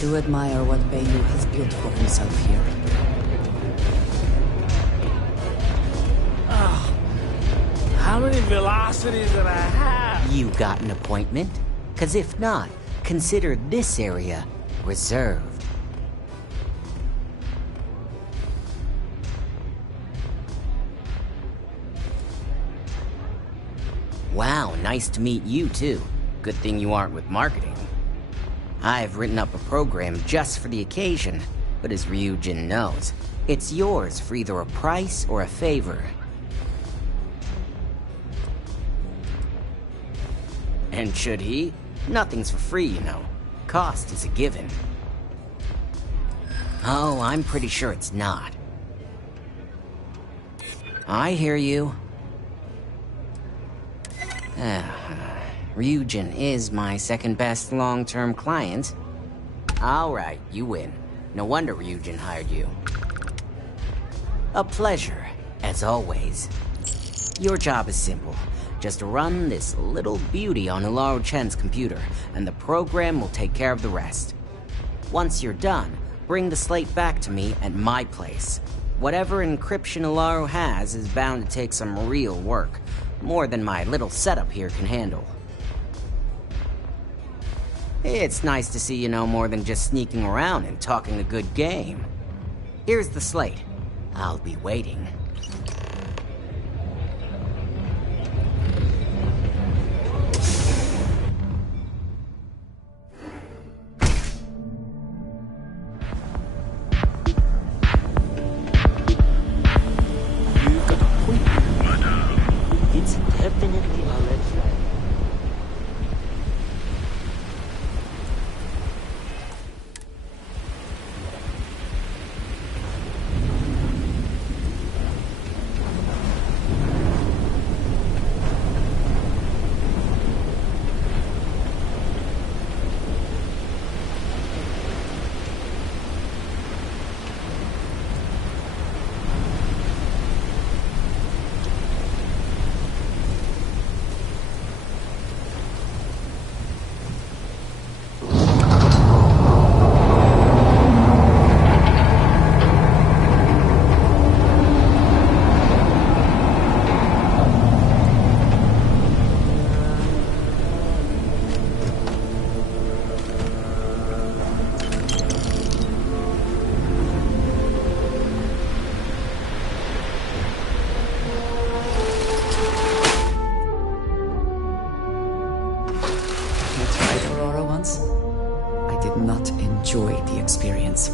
do admire what Bayu has built for himself here. Oh, how many velocities did I have? You got an appointment? 'Cause if not, consider this area reserved. Wow, nice to meet you too. Good thing you aren't with marketing. I've written up a program just for the occasion, but as Ryujin knows, it's yours for either a price or a favor. And should he? Nothing's for free, you know. Cost is a given. Oh, I'm pretty sure it's not. I hear you. Ryujin is my second best long-term client. Alright, you win. No wonder Ryujin hired you. A pleasure, as always. Your job is simple. Just run this little beauty on Hilaro Chen's computer, and the program will take care of the rest. Once you're done, bring the slate back to me at my place. Whatever encryption Hilaro has is bound to take some real work. More than my little setup here can handle. It's nice to see you know more than just sneaking around and talking a good game. Here's the slate. I'll be waiting. It's definitely a red flag. I did not enjoy the experience.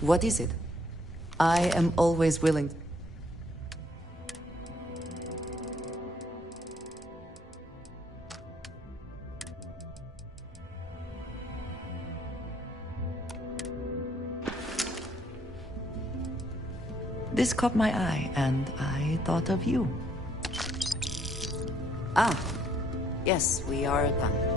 What is it? I am always willing. This caught my eye, and I thought of you. Ah, yes, we are done.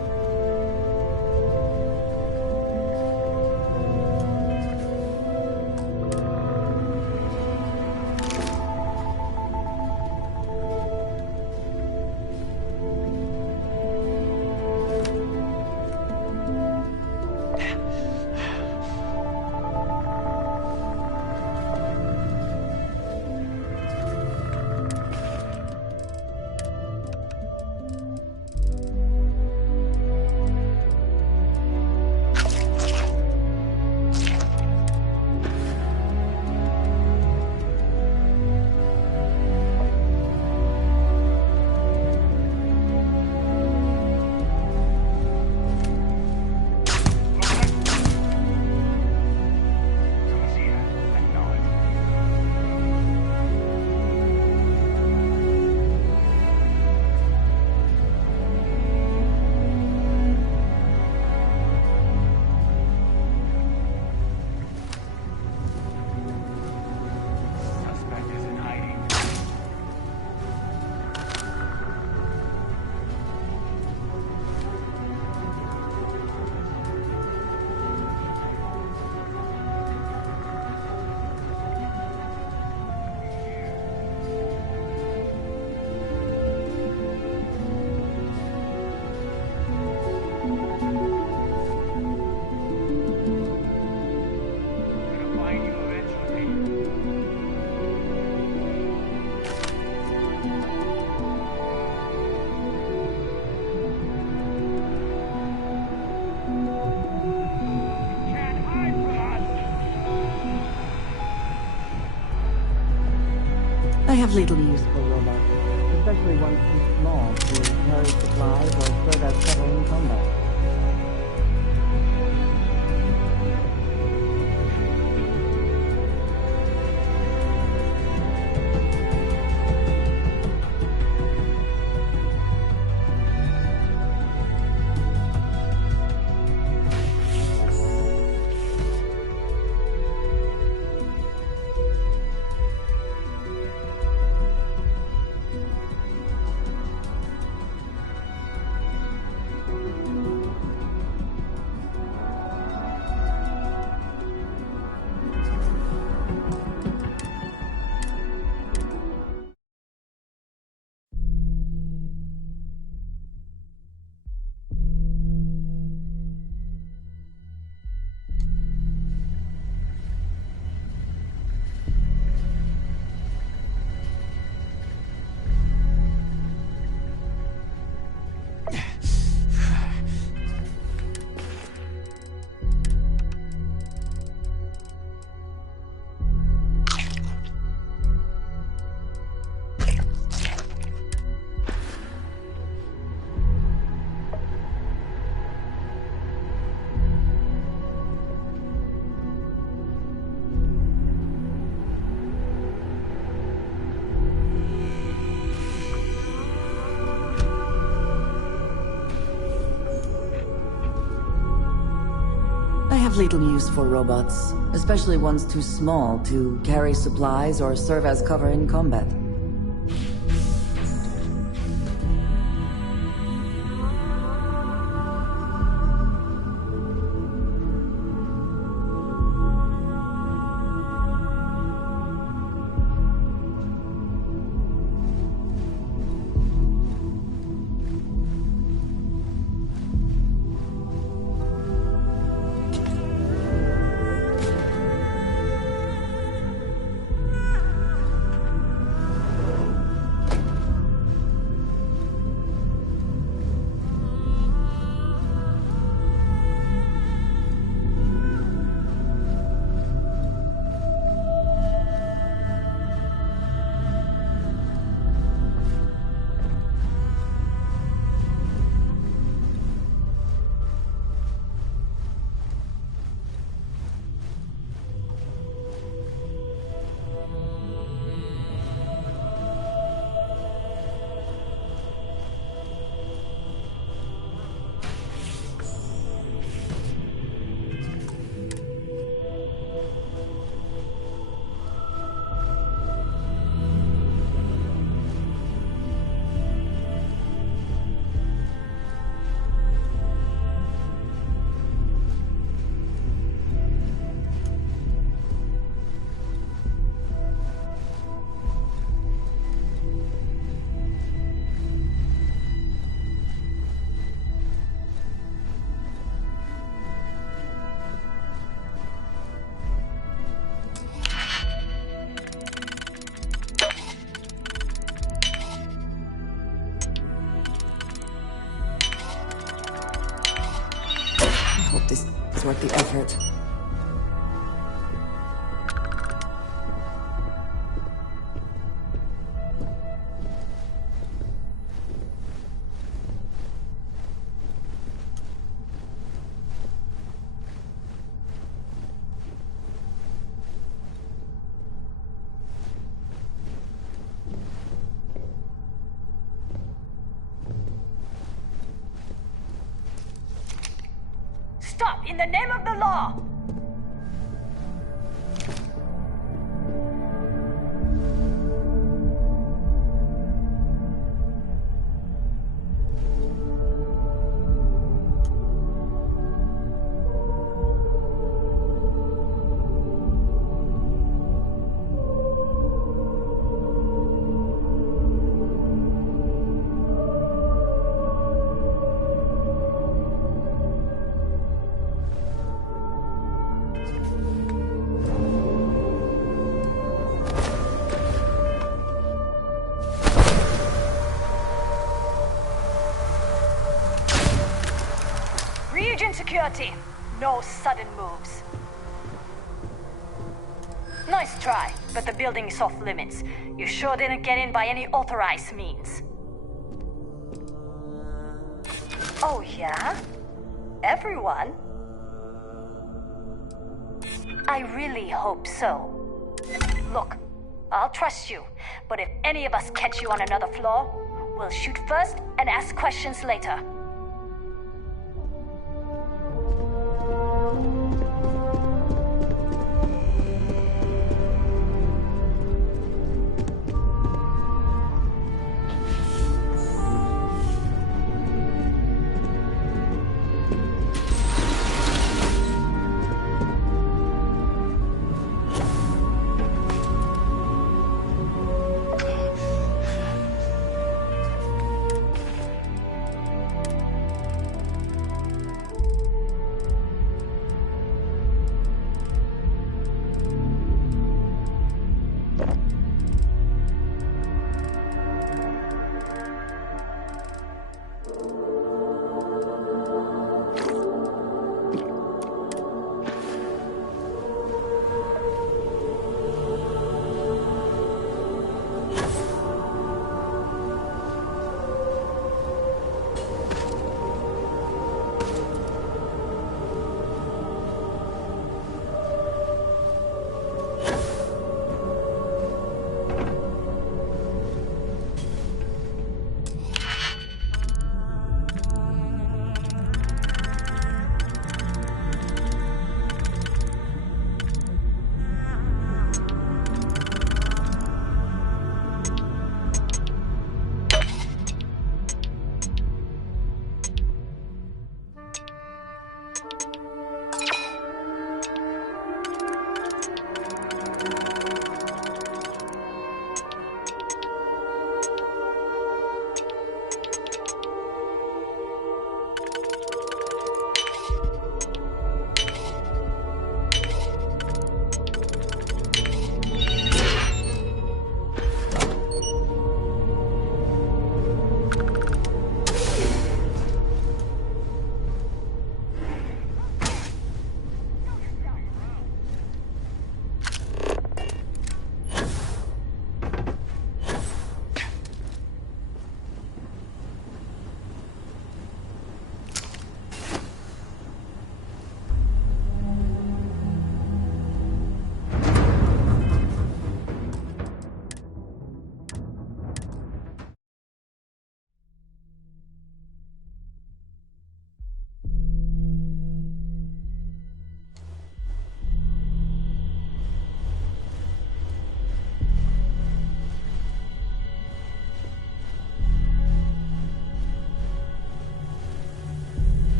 I have little use for robots, especially ones too small to carry supplies or serve as cover in combat. I have little use for robots, especially ones too small to carry supplies or serve as cover in combat. it's worth the effort. Stop! In the name of the law! Region security. No sudden moves. Nice try, but the building is off limits. You sure didn't get in by any authorized means. Oh yeah? Everyone? I really hope so. Look, I'll trust you, but if any of us catch you on another floor, we'll shoot first and ask questions later.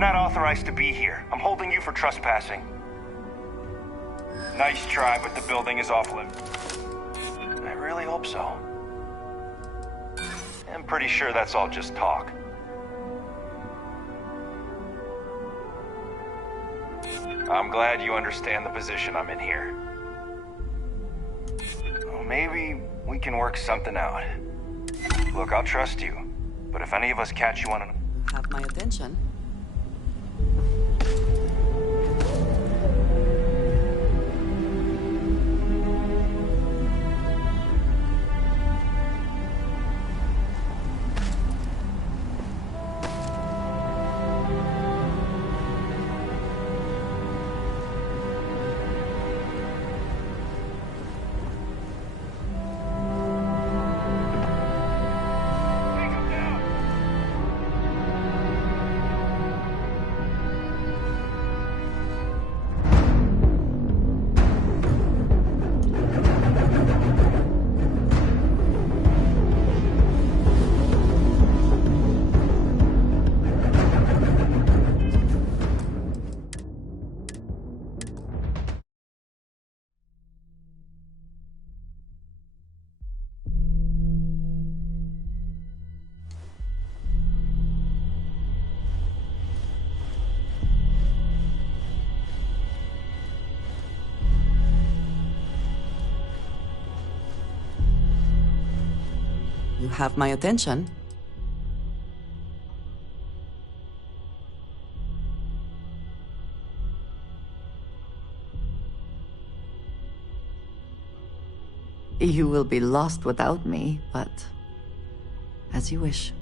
You're not authorized to be here. I'm holding you for trespassing. Nice try, but the building is off limits. I really hope so. I'm pretty sure that's all just talk. I'm glad you understand the position I'm in here. Well, maybe we can work something out. Look, I'll trust you, but if any of us catch you on an... Have my attention. You have my attention. You will be lost without me, but as you wish.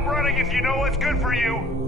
stop running if you know what's good for you.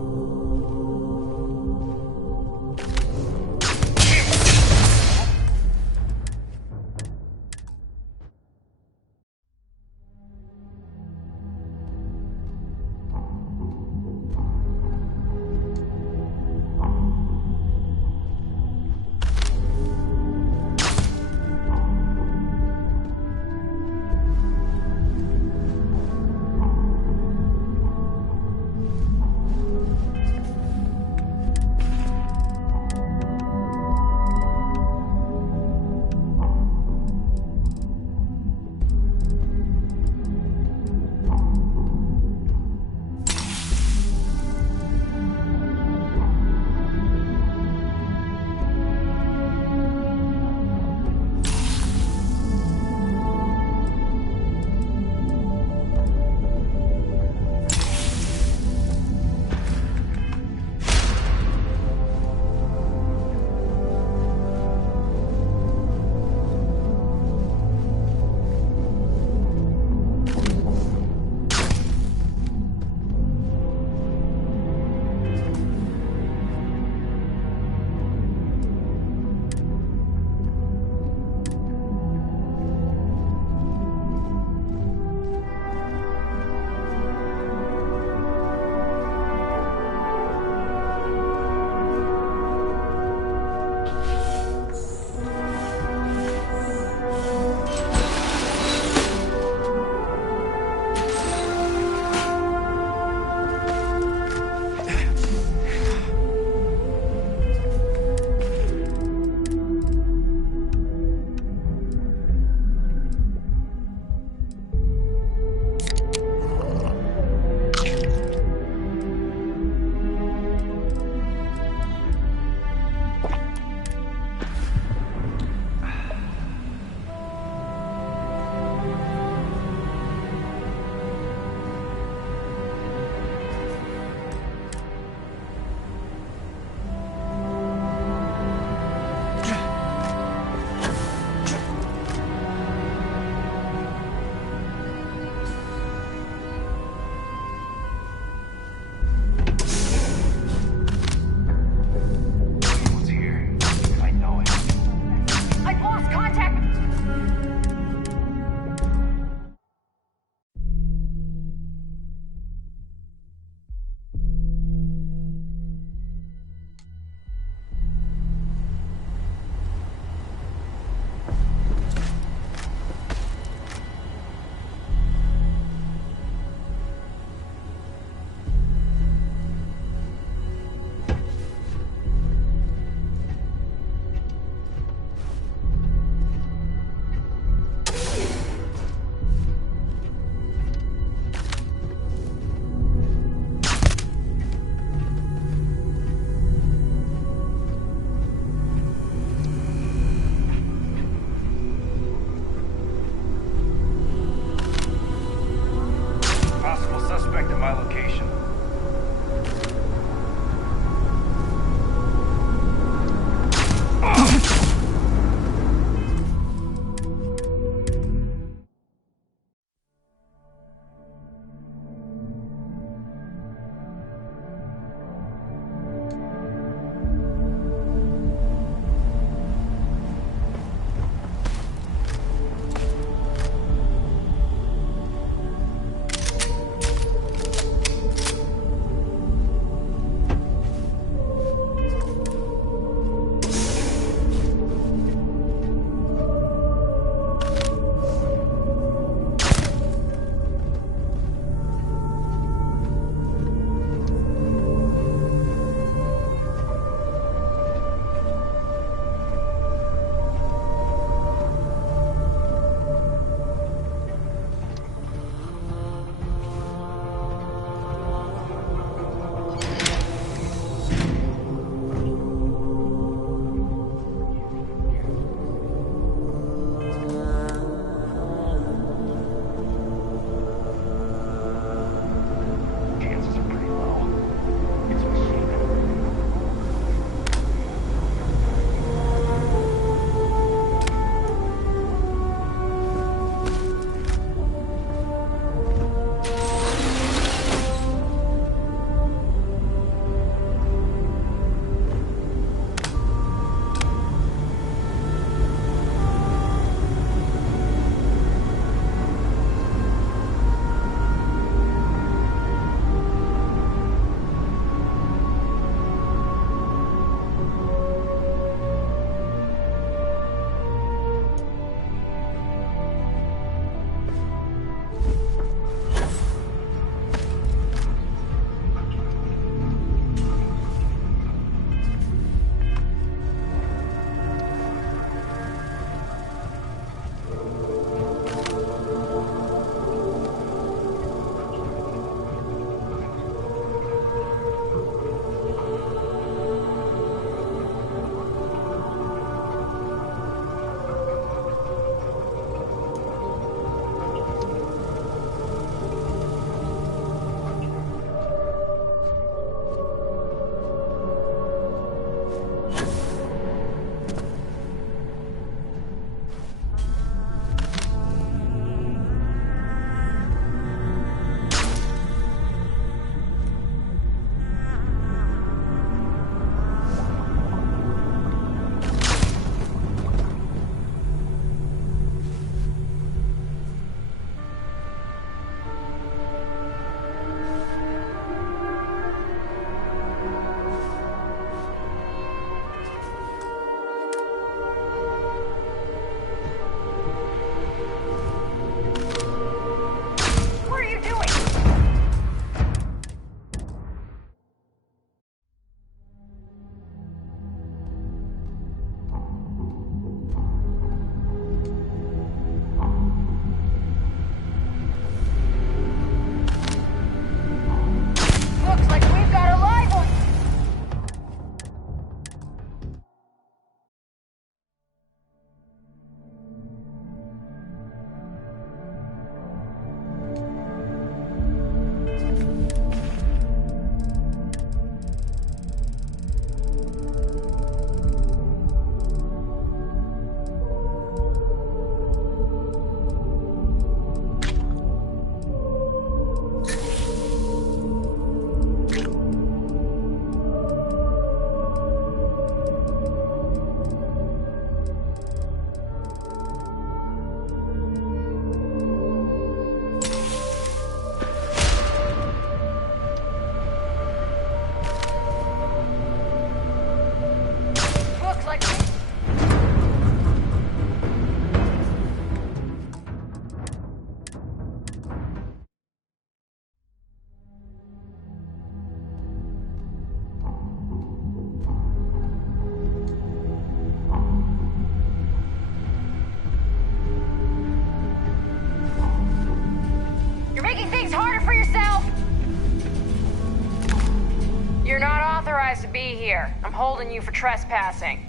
authorized to be here. I'm holding you for trespassing.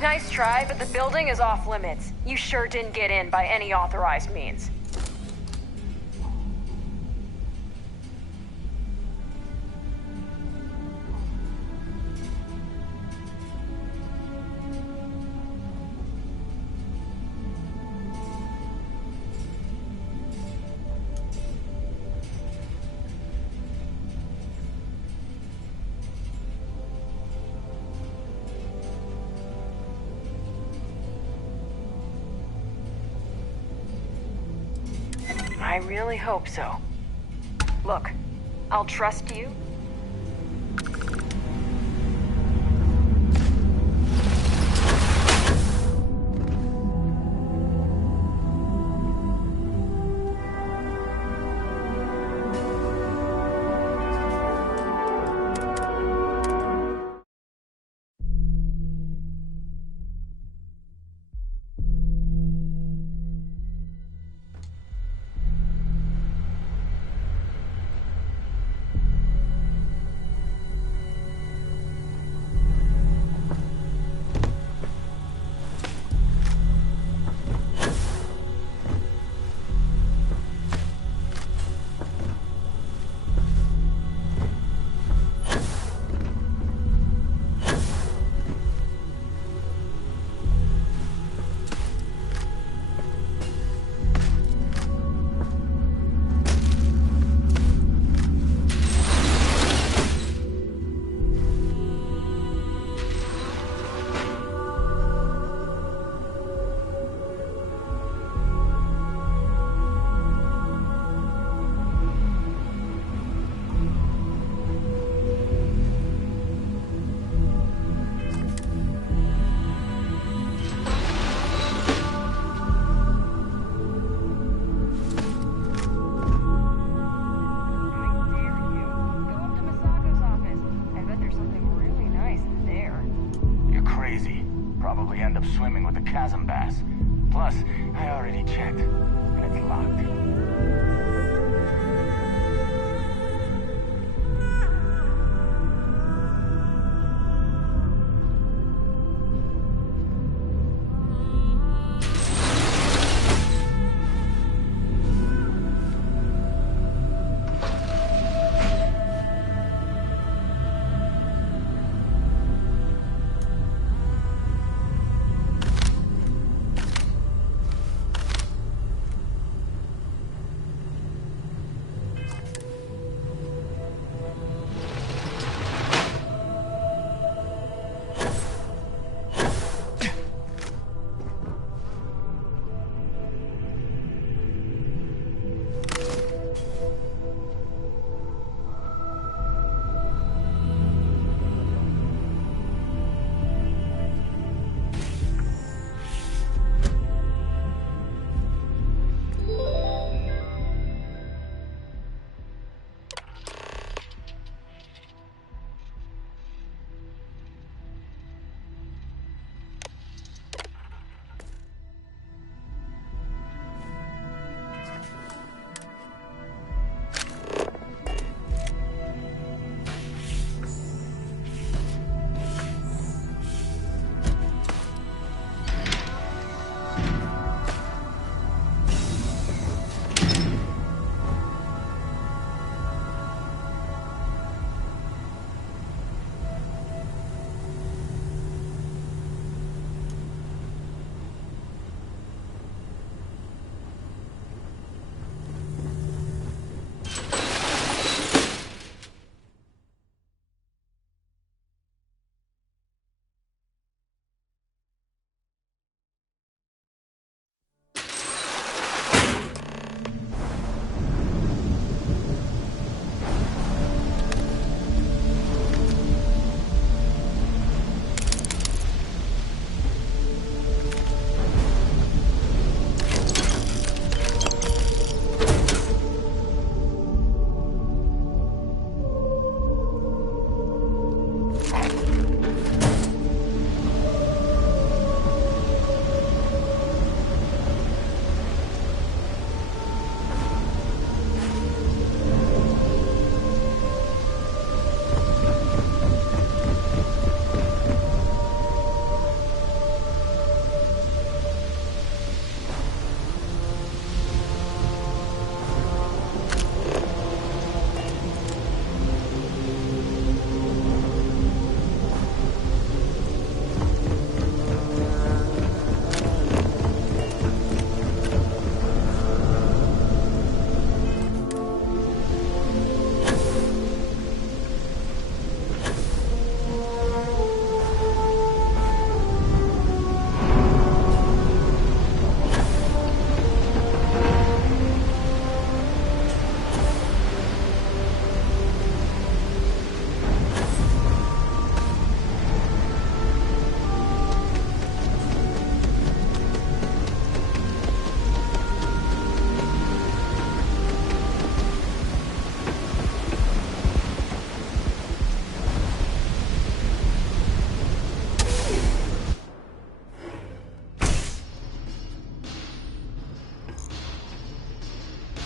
Nice try, but the building is off limits. You sure didn't get in by any authorized means. I really hope so. Look, I'll trust you. Probably end up swimming with the chasm bass. Plus, I already checked, and it's locked.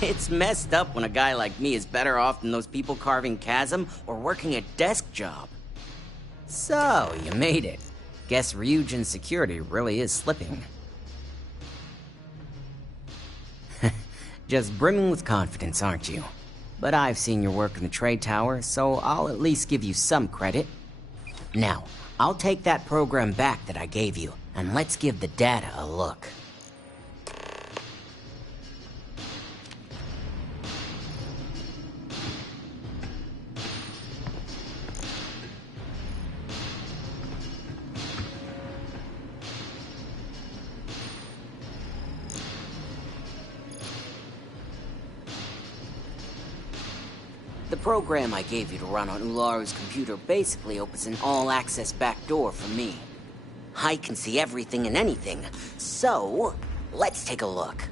It's messed up when a guy like me is better off than those people carving chasm or working a desk job. So, you made it. Guess Ryujin's security really is slipping. Just brimming with confidence, aren't you? But I've seen your work in the trade tower, so I'll at least give you some credit. Now, I'll take that program back that I gave you, and let's give the data a look. The program I gave you to run on Ularu's computer basically opens an all-access backdoor for me. I can see everything and anything, so let's take a look.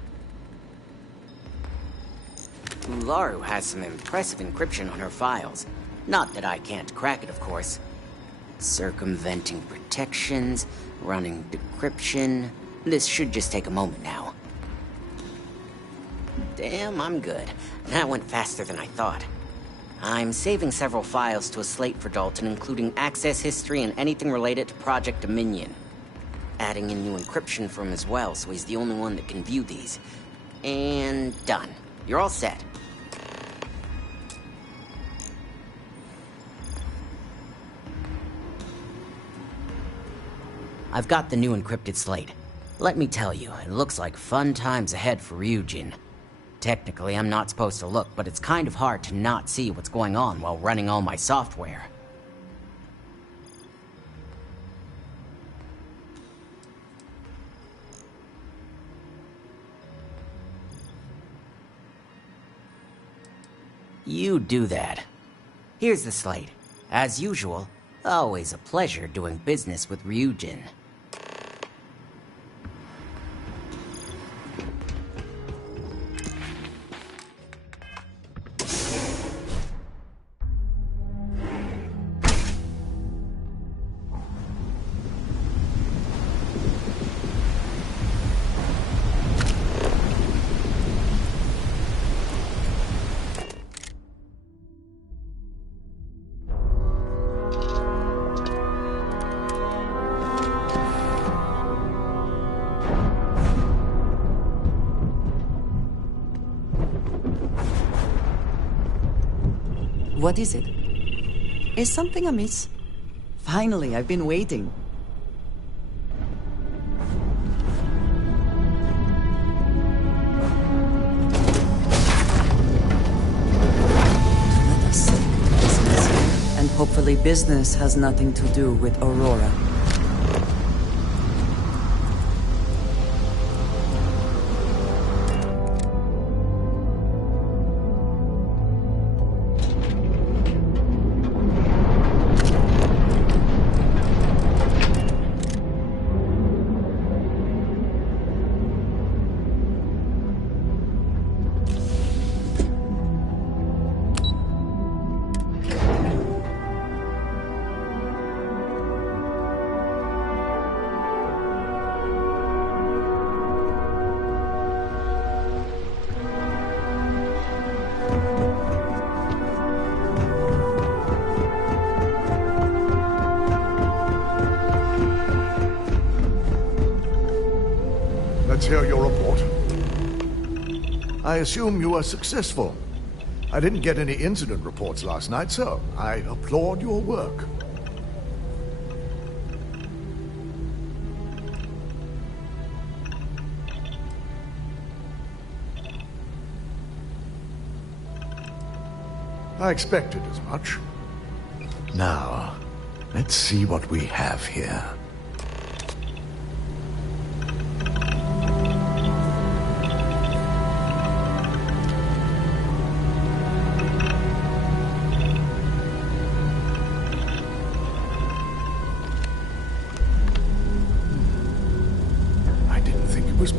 Ularu has some impressive encryption on her files. Not that I can't crack it, of course. Circumventing protections, running decryption. This should just take a moment now. Damn, I'm good. That went faster than I thought. I'm saving several files to a slate for Dalton, including access history and anything related to Project Dominion. Adding in new encryption for him as well, so he's the only one that can view these. And done. You're all set. I've got the new encrypted slate. Let me tell you, it looks like fun times ahead for Ryujin. Technically, I'm not supposed to look, but it's kind of hard to not see what's going on while running all my software. You do that. Here's the slate. As usual, always a pleasure doing business with Ryujin. What is it? Is something amiss? Finally, I've been waiting. Let us stick to business. And hopefully business has nothing to do with Aurora. Let's hear your report. I assume you were successful. I didn't get any incident reports last night, so I applaud your work. I expected as much. Now, let's see what we have here.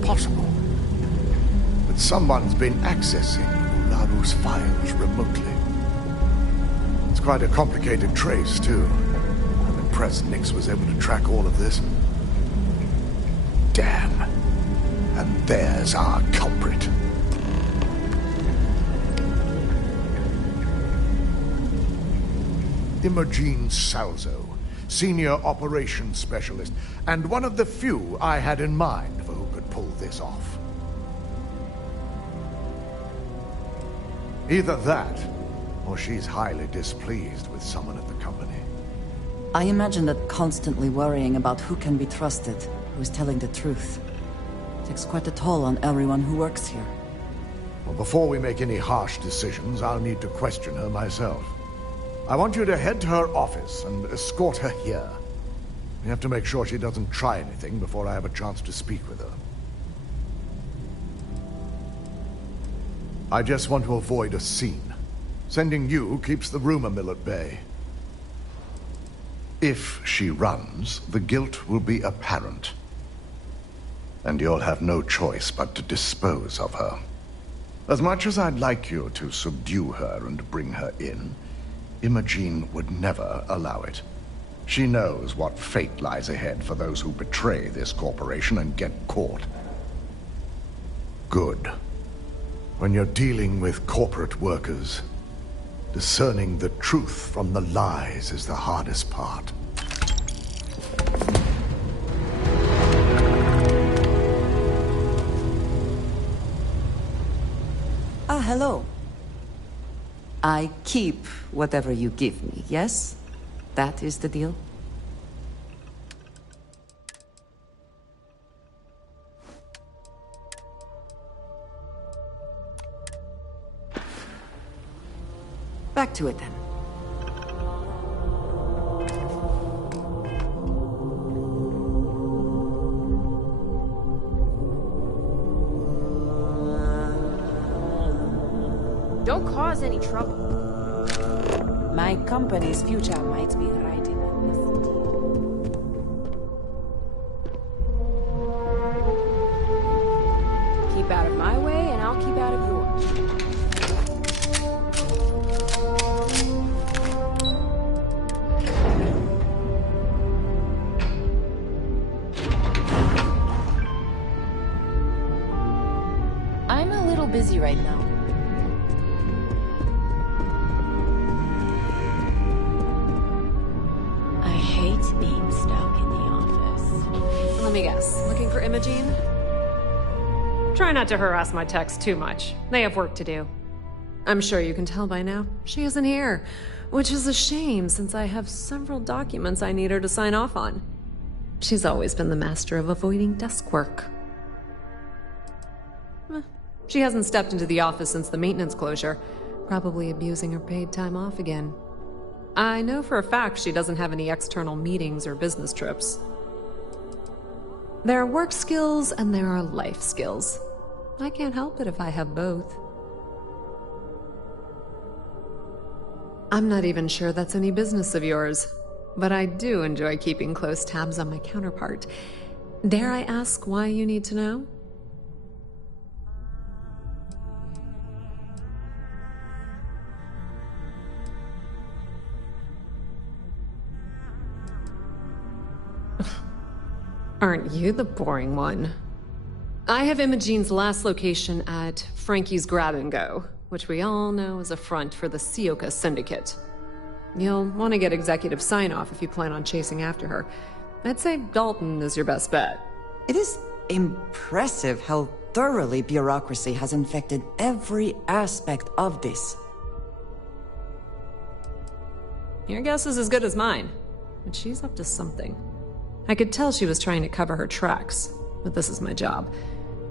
Possible. But someone's been accessing Ularu's files remotely. It's quite a complicated trace, too. I'm impressed Nix was able to track all of this. Damn. And there's our culprit. Imogene Salzo, Senior Operations Specialist, and one of the few I had in mind for who could pull this off. Either that, or she's highly displeased with someone at the company. I imagine that constantly worrying about who can be trusted, who is telling the truth, takes quite a toll on everyone who works here. Well, before we make any harsh decisions, I'll need to question her myself. I want you to head to her office and escort her here. We have to make sure she doesn't try anything before I have a chance to speak with her. I just want to avoid a scene. Sending you keeps the rumor mill at bay. If she runs, the guilt will be apparent. And you'll have no choice but to dispose of her. As much as I'd like you to subdue her and bring her in, Imogene would never allow it. She knows what fate lies ahead for those who betray this corporation and get caught. Good. When you're dealing with corporate workers, discerning the truth from the lies is the hardest part. Ah, hello. I keep whatever you give me, yes? That is the deal? Back to it then. Don't cause any trouble. My company's future might be riding on this. Keep out of my way, and I'll keep out of yours. I'm a little busy right now. Being stuck in the office. Let me guess. Looking for Imogene? Try not to harass my techs too much. They have work to do. I'm sure you can tell by now. She isn't here, which is a shame since I have several documents I need her to sign off on. She's always been the master of avoiding desk work. She hasn't stepped into the office since the maintenance closure, probably abusing her paid time off again. I know for a fact she doesn't have any external meetings or business trips. There are work skills and there are life skills. I can't help it if I have both. I'm not even sure that's any business of yours, but I do enjoy keeping close tabs on my counterpart. Dare I ask why you need to know? Aren't you the boring one? I have Imogene's last location at Frankie's Grab and Go, which we all know is a front for the Sioka Syndicate. You'll want to get executive sign-off if you plan on chasing after her. I'd say Dalton is your best bet. It is impressive how thoroughly bureaucracy has infected every aspect of this. Your guess is as good as mine, but she's up to something. I could tell she was trying to cover her tracks, but this is my job.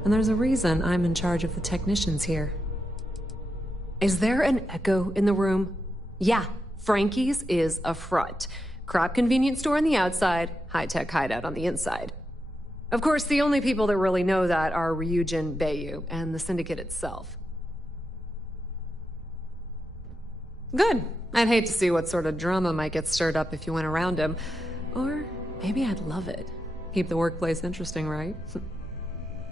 And there's a reason I'm in charge of the technicians here. Is there an echo in the room? Yeah, Frankie's is a front. Crap convenience store on the outside, high-tech hideout on the inside. Of course, the only people that really know that are Ryujin Bayu and the Syndicate itself. Good. I'd hate to see what sort of drama might get stirred up if you went around him. Or maybe I'd love it. Keep the workplace interesting, right?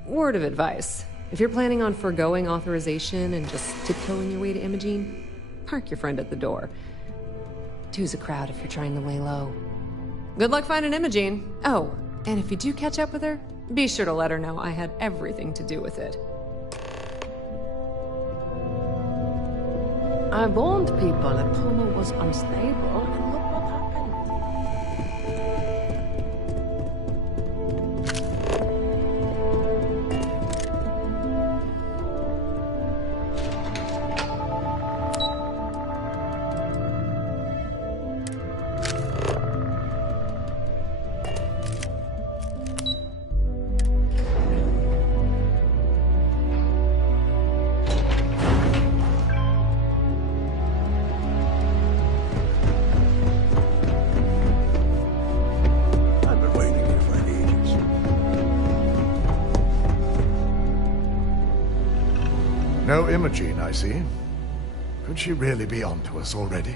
Word of advice. If you're planning on foregoing authorization and just tiptoeing your way to Imogene, park your friend at the door. Two's a crowd if you're trying to lay low. Good luck finding Imogene. Oh, and if you do catch up with her, be sure to let her know I had everything to do with it. I warned people that Puma was unstable, and look what happened. I've been waiting here for ages. No Imogene, I see. Could she really be onto us already?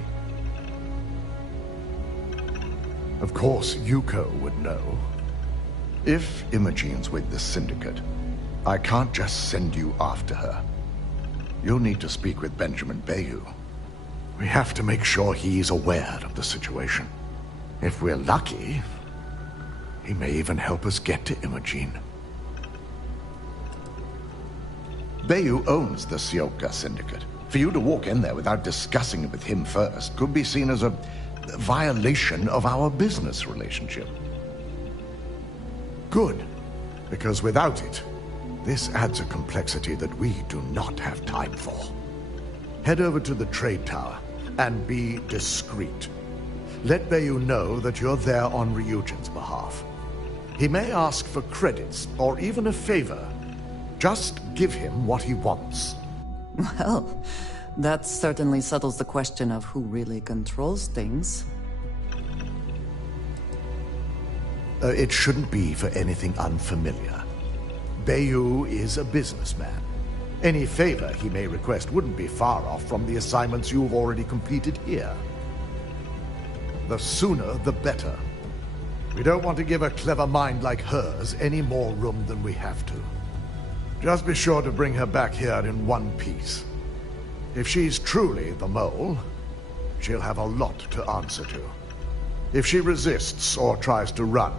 Of course, Yuko would know. If Imogene's with the Syndicate, I can't just send you after her. You'll need to speak with Benjamin Bayou. We have to make sure he's aware of the situation. If we're lucky, he may even help us get to Imogene. Bayou owns the Sioka Syndicate. For you to walk in there without discussing it with him first could be seen as a violation of our business relationship. Good, because without it, this adds a complexity that we do not have time for. Head over to the trade tower and be discreet. Let Bayou know that you're there on Ryujin's behalf. He may ask for credits or even a favor. Just give him what he wants. Well, that certainly settles the question of who really controls things. It shouldn't be for anything unfamiliar. Bayou is a businessman. Any favor he may request wouldn't be far off from the assignments you've already completed here. The sooner, the better. We don't want to give a clever mind like hers any more room than we have to. Just be sure to bring her back here in one piece. If she's truly the mole, she'll have a lot to answer to. If she resists or tries to run,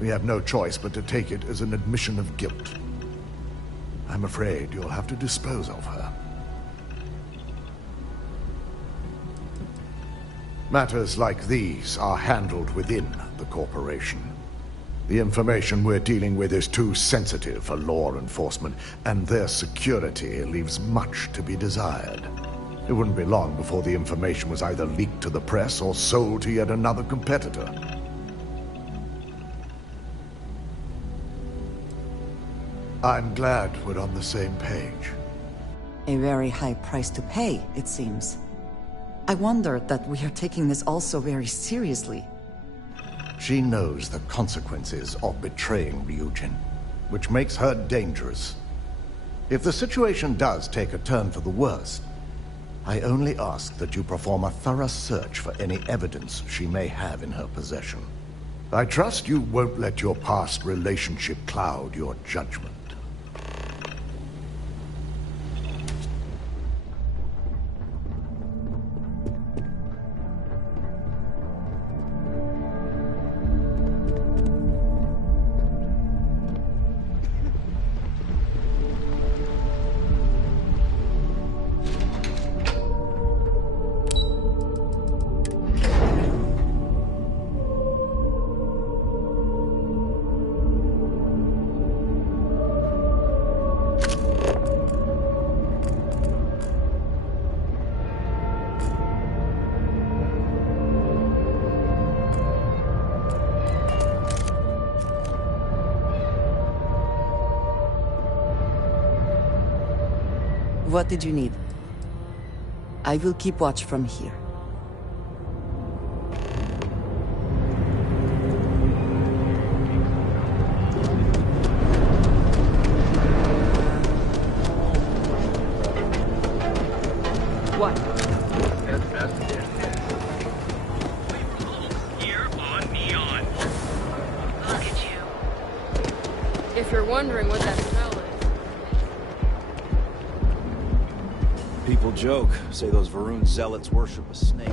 we have no choice but to take it as an admission of guilt. I'm afraid you'll have to dispose of her. Matters like these are handled within the corporation. The information we're dealing with is too sensitive for law enforcement, and their security leaves much to be desired. It wouldn't be long before the information was either leaked to the press or sold to yet another competitor. I'm glad we're on the same page. A very high price to pay, it seems. I wonder that we are taking this all so very seriously. She knows the consequences of betraying Ryujin, which makes her dangerous. If the situation does take a turn for the worst, I only ask that you perform a thorough search for any evidence she may have in her possession. I trust you won't let your past relationship cloud your judgment. What did you need? I will keep watch from here. What? Here on Neon. Look at you. If you're wondering what that smell is. People joke, say those Varun zealots worship a snake.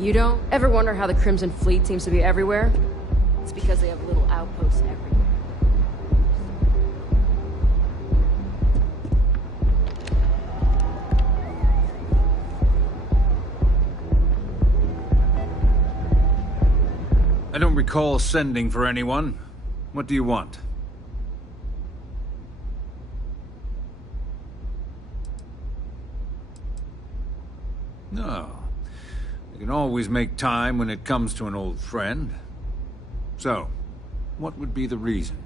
You don't ever wonder how the Crimson Fleet seems to be everywhere? It's because they have little outposts everywhere. I don't recall sending for anyone. What do you want? No. You can always make time when it comes to an old friend. So, what would be the reason?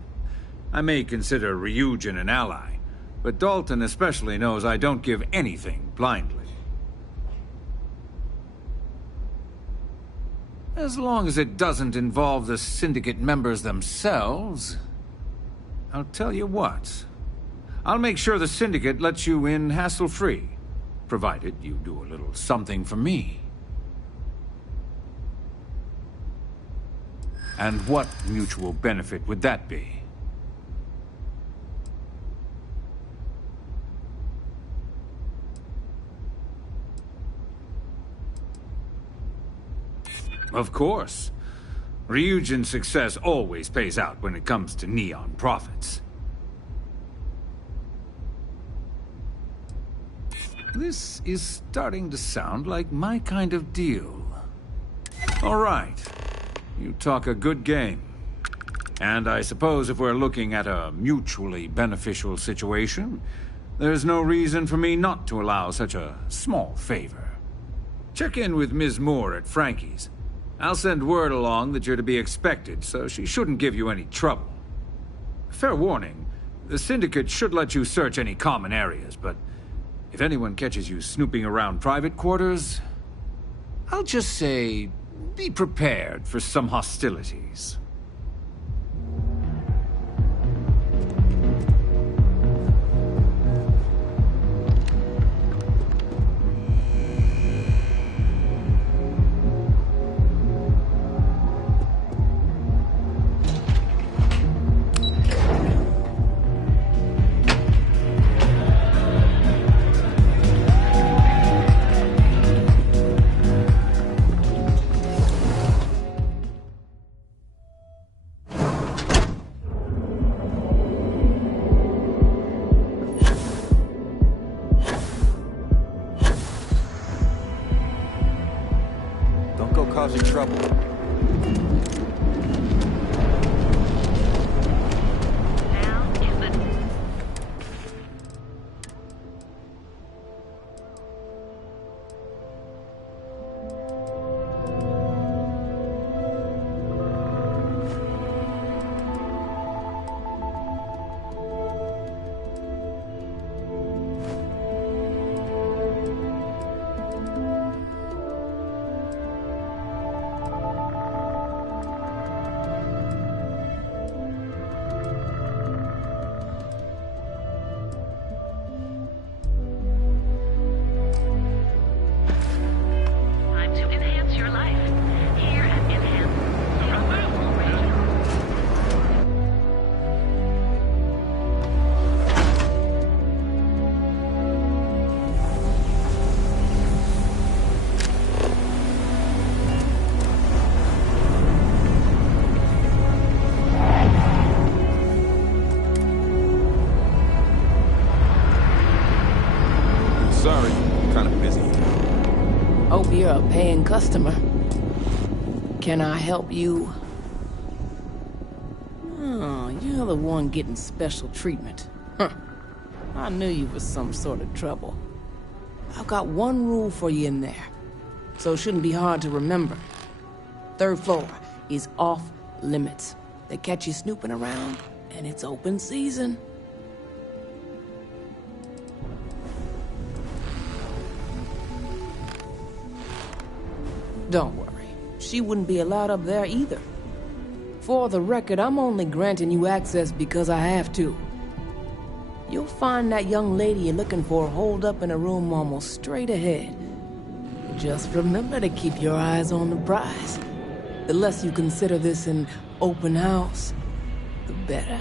I may consider Ryujin an ally, but Dalton especially knows I don't give anything blindly. As long as it doesn't involve the Syndicate members themselves, I'll tell you what. I'll make sure the Syndicate lets you in hassle-free, provided you do a little something for me. And what mutual benefit would that be? Of course. Ryujin's success always pays out when it comes to Neon profits. This is starting to sound like my kind of deal. All right. You talk a good game. And I suppose if we're looking at a mutually beneficial situation, there's no reason for me not to allow such a small favor. Check in with Ms. Moore at Frankie's. I'll send word along that you're to be expected, so she shouldn't give you any trouble. Fair warning, the Syndicate should let you search any common areas, but if anyone catches you snooping around private quarters, I'll just say, be prepared for some hostilities. Causing trouble. Sorry, kind of busy. Hope you're a paying customer. Can I help you? Oh, you're the one getting special treatment. Huh. I knew you was some sort of trouble. I've got one rule for you in there, so it shouldn't be hard to remember. 3rd floor is off limits. They catch you snooping around, and it's open season. Don't worry, she wouldn't be allowed up there either. For the record, I'm only granting you access because I have to. You'll find that young lady you're looking for holed up in a room almost straight ahead. Just remember to keep your eyes on the prize. The less you consider this an open house, the better.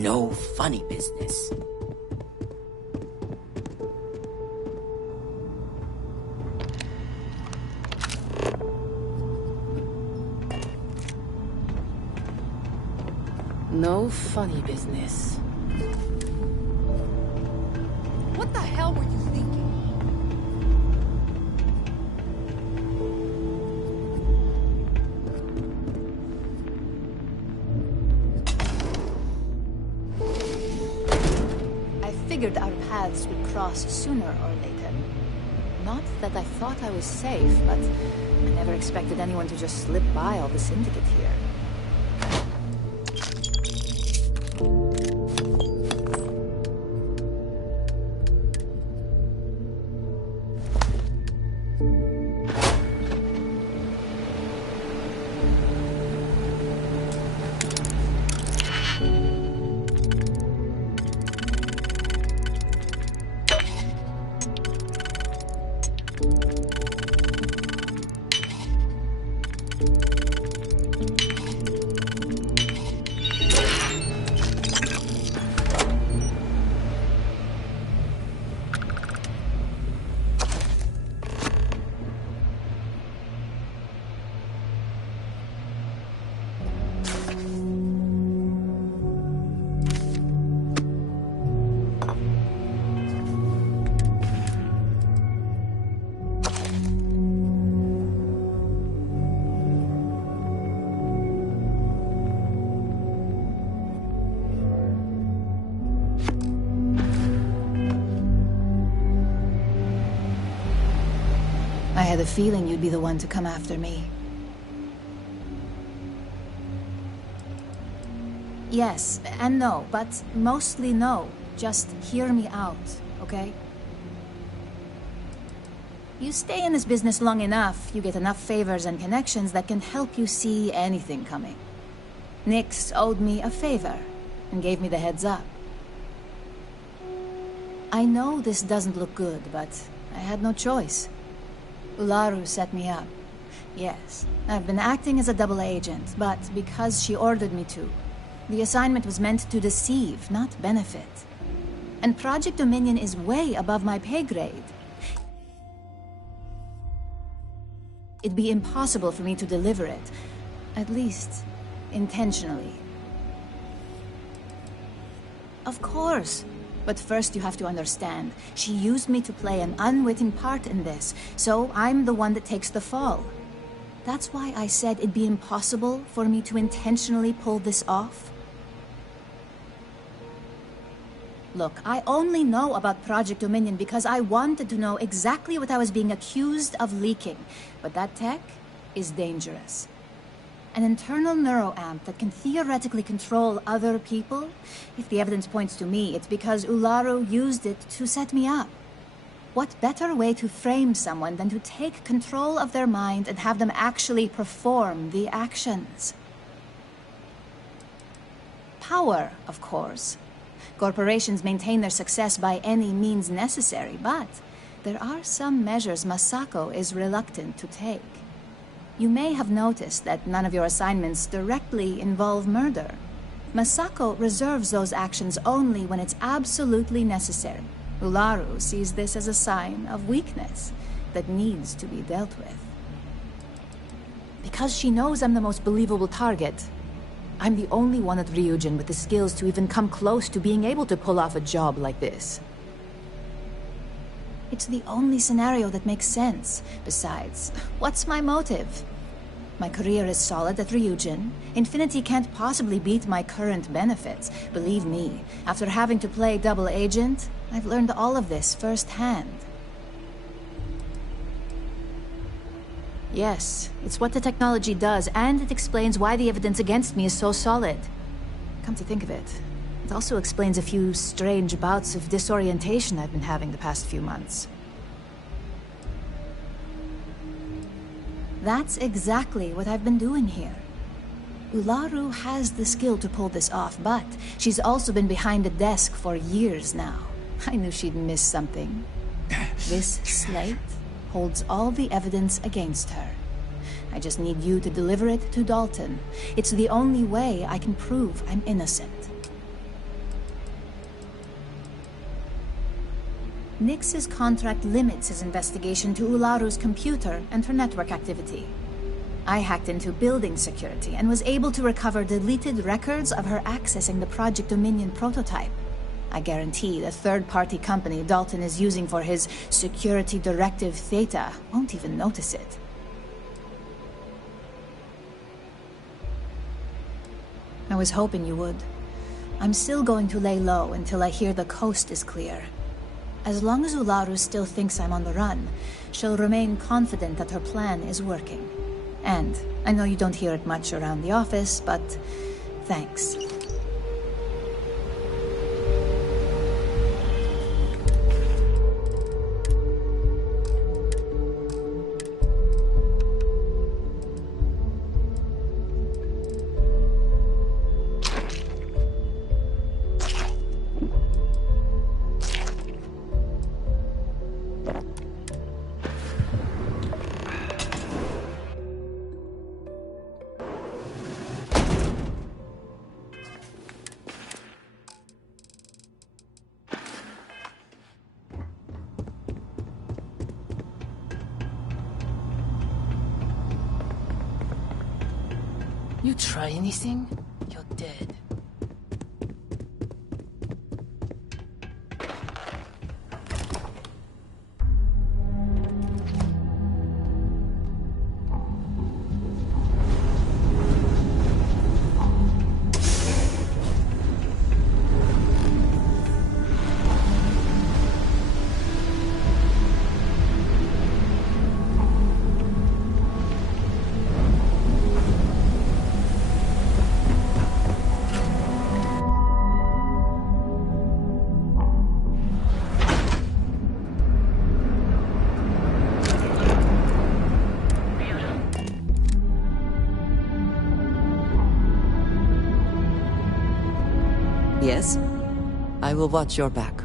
No funny business. No funny business. What the hell were you thinking? I figured our paths would cross sooner or later. Not that I thought I was safe, but I never expected anyone to just slip by all the syndicate here. I had a feeling you'd be the one to come after me. Yes and no, but mostly no. Just hear me out, okay? You stay in this business long enough, you get enough favors and connections that can help you see anything coming. Nyx owed me a favor and gave me the heads up. I know this doesn't look good, but I had no choice. Ularu set me up. Yes, I've been acting as a double agent, but because she ordered me to. The assignment was meant to deceive, not benefit. And Project Dominion is way above my pay grade. It'd be impossible for me to deliver it. At least, intentionally. Of course. But first you have to understand, she used me to play an unwitting part in this, so I'm the one that takes the fall. That's why I said it'd be impossible for me to intentionally pull this off. Look, I only know about Project Dominion because I wanted to know exactly what I was being accused of leaking, but that tech is dangerous. An internal neuroamp that can theoretically control other people? If the evidence points to me, it's because Ularu used it to set me up. What better way to frame someone than to take control of their mind and have them actually perform the actions? Power, of course. Corporations maintain their success by any means necessary, but there are some measures Masako is reluctant to take. You may have noticed that none of your assignments directly involve murder. Masako reserves those actions only when it's absolutely necessary. Ularu sees this as a sign of weakness that needs to be dealt with. Because she knows I'm the most believable target, I'm the only one at Ryujin with the skills to even come close to being able to pull off a job like this. It's the only scenario that makes sense. Besides, what's my motive? My career is solid at Ryujin. Infinity can't possibly beat my current benefits. Believe me, after having to play double agent, I've learned all of this firsthand. Yes, it's what the technology does, and it explains why the evidence against me is so solid. Come to think of it, it also explains a few strange bouts of disorientation I've been having the past few months. That's exactly what I've been doing here. Ularu has the skill to pull this off, but she's also been behind a desk for years now. I knew she'd miss something. This slate holds all the evidence against her. I just need you to deliver it to Dalton. It's the only way I can prove I'm innocent. Nix's contract limits his investigation to Ularu's computer and her network activity. I hacked into building security and was able to recover deleted records of her accessing the Project Dominion prototype. I guarantee the third-party company Dalton is using for his security directive Theta won't even notice it. I was hoping you would. I'm still going to lay low until I hear the coast is clear. As long as Ularu still thinks I'm on the run, she'll remain confident that her plan is working. And I know you don't hear it much around the office, but thanks. You try anything, you're dead. Yes? I will watch your back.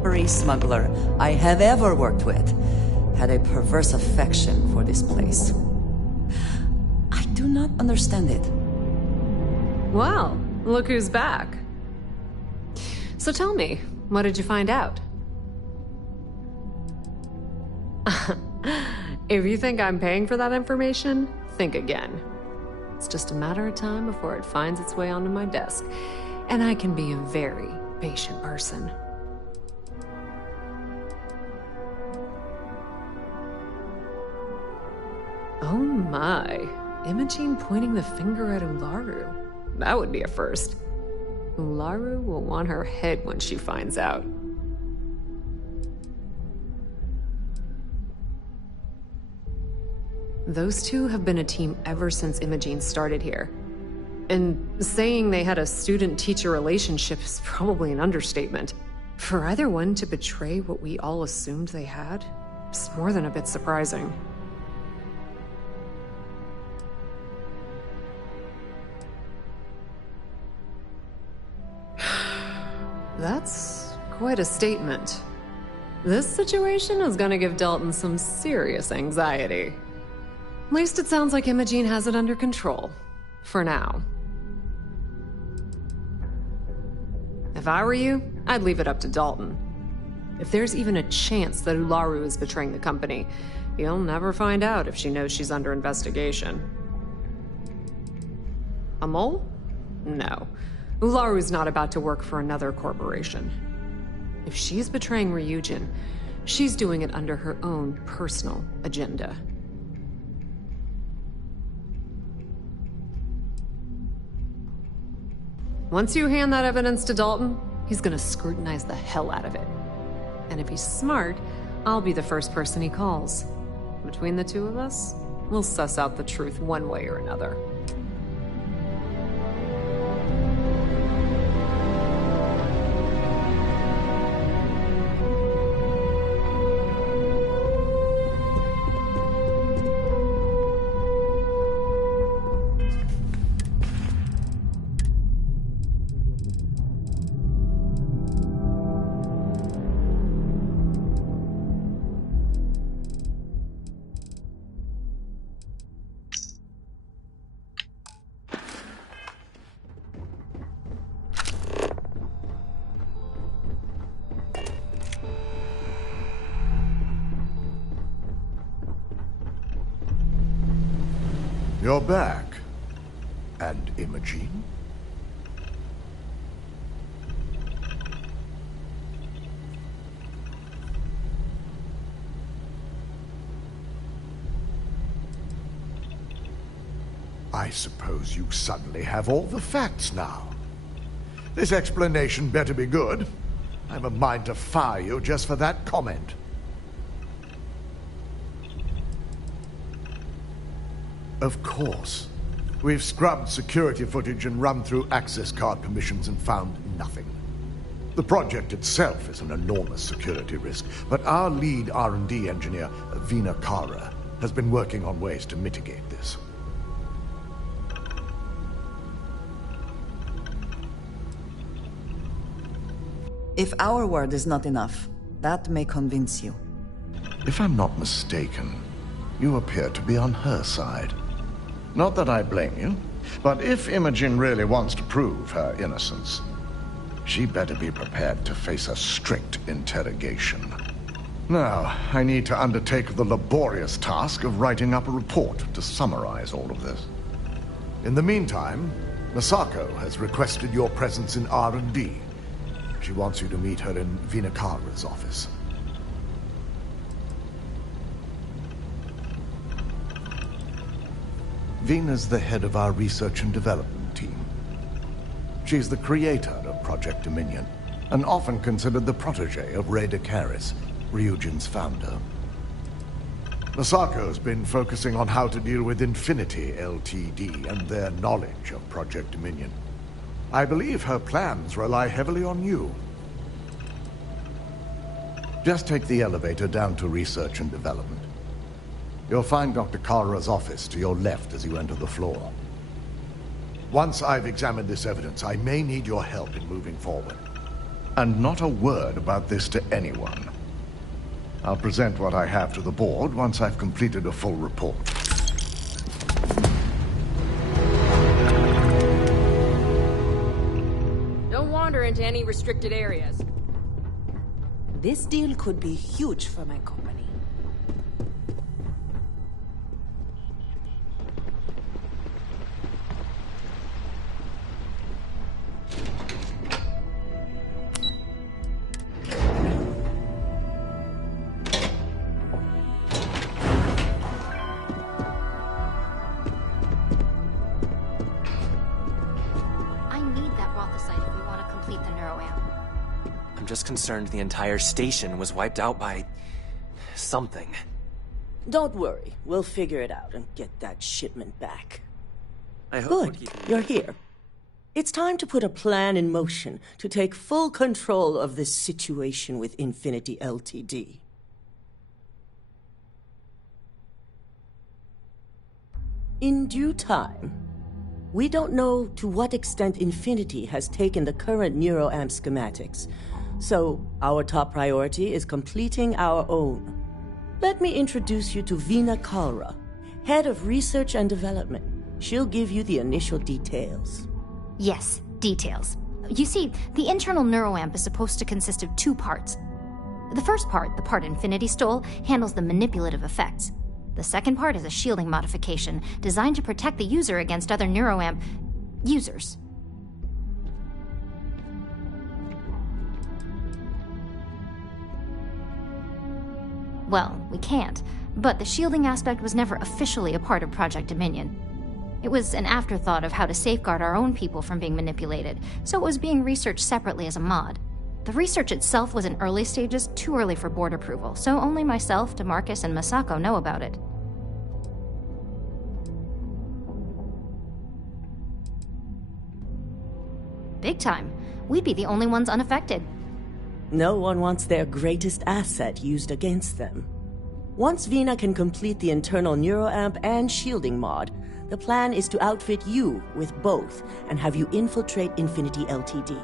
Every smuggler I have ever worked with had a perverse affection for this place. I do not understand it. Well, look who's back. So tell me, what did you find out? If you think I'm paying for that information, think again. It's just a matter of time before it finds its way onto my desk. And I can be a very patient person. Oh my. Imogene pointing the finger at Ularu. That would be a first. Ularu will want her head when she finds out. Those two have been a team ever since Imogene started here. And saying they had a student-teacher relationship is probably an understatement. For either one to betray what we all assumed they had is more than a bit surprising. That's quite a statement. This situation is gonna give Dalton some serious anxiety. At least it sounds like Imogene has it under control. For now. If I were you, I'd leave it up to Dalton. If there's even a chance that Ularu is betraying the company, you'll never find out if she knows she's under investigation. A mole? No. Ularu's not about to work for another corporation. If she's betraying Ryujin, she's doing it under her own personal agenda. Once you hand that evidence to Dalton, he's gonna scrutinize the hell out of it. And if he's smart, I'll be the first person he calls. Between the two of us, we'll suss out the truth one way or another. You're back. And Imogene? I suppose you suddenly have all the facts now. This explanation better be good. I have a mind to fire you just for that comment. Of course. We've scrubbed security footage and run through access card permissions and found nothing. The project itself is an enormous security risk, but our lead R&D engineer, Vina Kara, has been working on ways to mitigate this. If our word is not enough, that may convince you. If I'm not mistaken, you appear to be on her side. Not that I blame you, but if Imogen really wants to prove her innocence, she better be prepared to face a strict interrogation. Now, I need to undertake the laborious task of writing up a report to summarize all of this. In the meantime, Masako has requested your presence in R&D. She wants you to meet her in Vinakara's office. Vina's the head of our research and development team. She's the creator of Project Dominion, and often considered the protege of Ray DeCaris, Ryujin's founder. Masako's been focusing on how to deal with Infinity Ltd. And their knowledge of Project Dominion. I believe her plans rely heavily on you. Just take the elevator down to research and development. You'll find Dr. Kara's office to your left as you enter the floor. Once I've examined this evidence, I may need your help in moving forward. And not a word about this to anyone. I'll present what I have to the board once I've completed a full report. Don't wander into any restricted areas. This deal could be huge for my company. Concerned the entire station was wiped out by something. Don't worry, we'll figure it out and get that shipment back. I hope Good, you're here. It's time to put a plan in motion to take full control of this situation with Infinity Ltd. In due time. We don't know to what extent Infinity has taken the current NeuroAmp schematics, so our top priority is completing our own. Let me introduce you to Vina Kara, head of research and development. She'll give you the initial details. Yes, details. You see, the internal neuroamp is supposed to consist of two parts. The first part, the part Infinity stole, handles the manipulative effects. The second part is a shielding modification designed to protect the user against other neuroamp users. Well, we can't, but the shielding aspect was never officially a part of Project Dominion. It was an afterthought of how to safeguard our own people from being manipulated, so it was being researched separately as a mod. The research itself was in early stages, too early for board approval, so only myself, DeMarcus, and Masako know about it. Big time. We'd be the only ones unaffected. No one wants their greatest asset used against them. Once Vina can complete the internal neuroamp and shielding mod, the plan is to outfit you with both and have you infiltrate Infinity Ltd.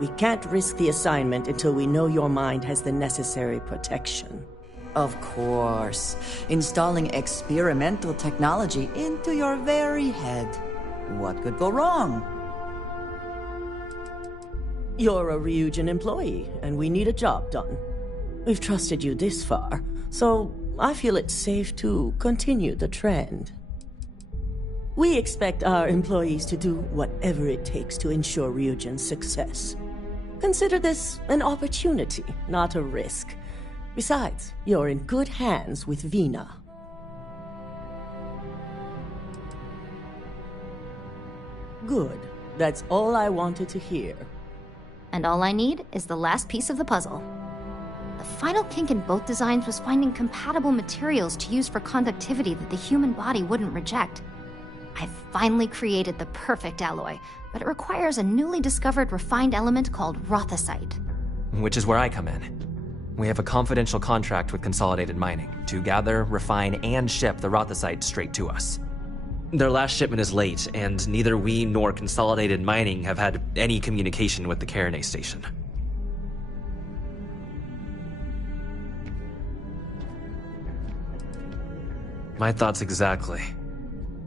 We can't risk the assignment until we know your mind has the necessary protection. Of course. Installing experimental technology into your very head. What could go wrong? You're a Ryujin employee, and we need a job done. We've trusted you this far, so I feel it's safe to continue the trend. We expect our employees to do whatever it takes to ensure Ryujin's success. Consider this an opportunity, not a risk. Besides, you're in good hands with Vina. Good. That's all I wanted to hear. And all I need is the last piece of the puzzle. The final kink in both designs was finding compatible materials to use for conductivity that the human body wouldn't reject. I've finally created the perfect alloy, but it requires a newly discovered refined element called rothosite. Which is where I come in. We have a confidential contract with Consolidated Mining to gather, refine, and ship the rothosite straight to us. Their last shipment is late, and neither we nor Consolidated Mining have had any communication with the Karenay station. My thoughts exactly.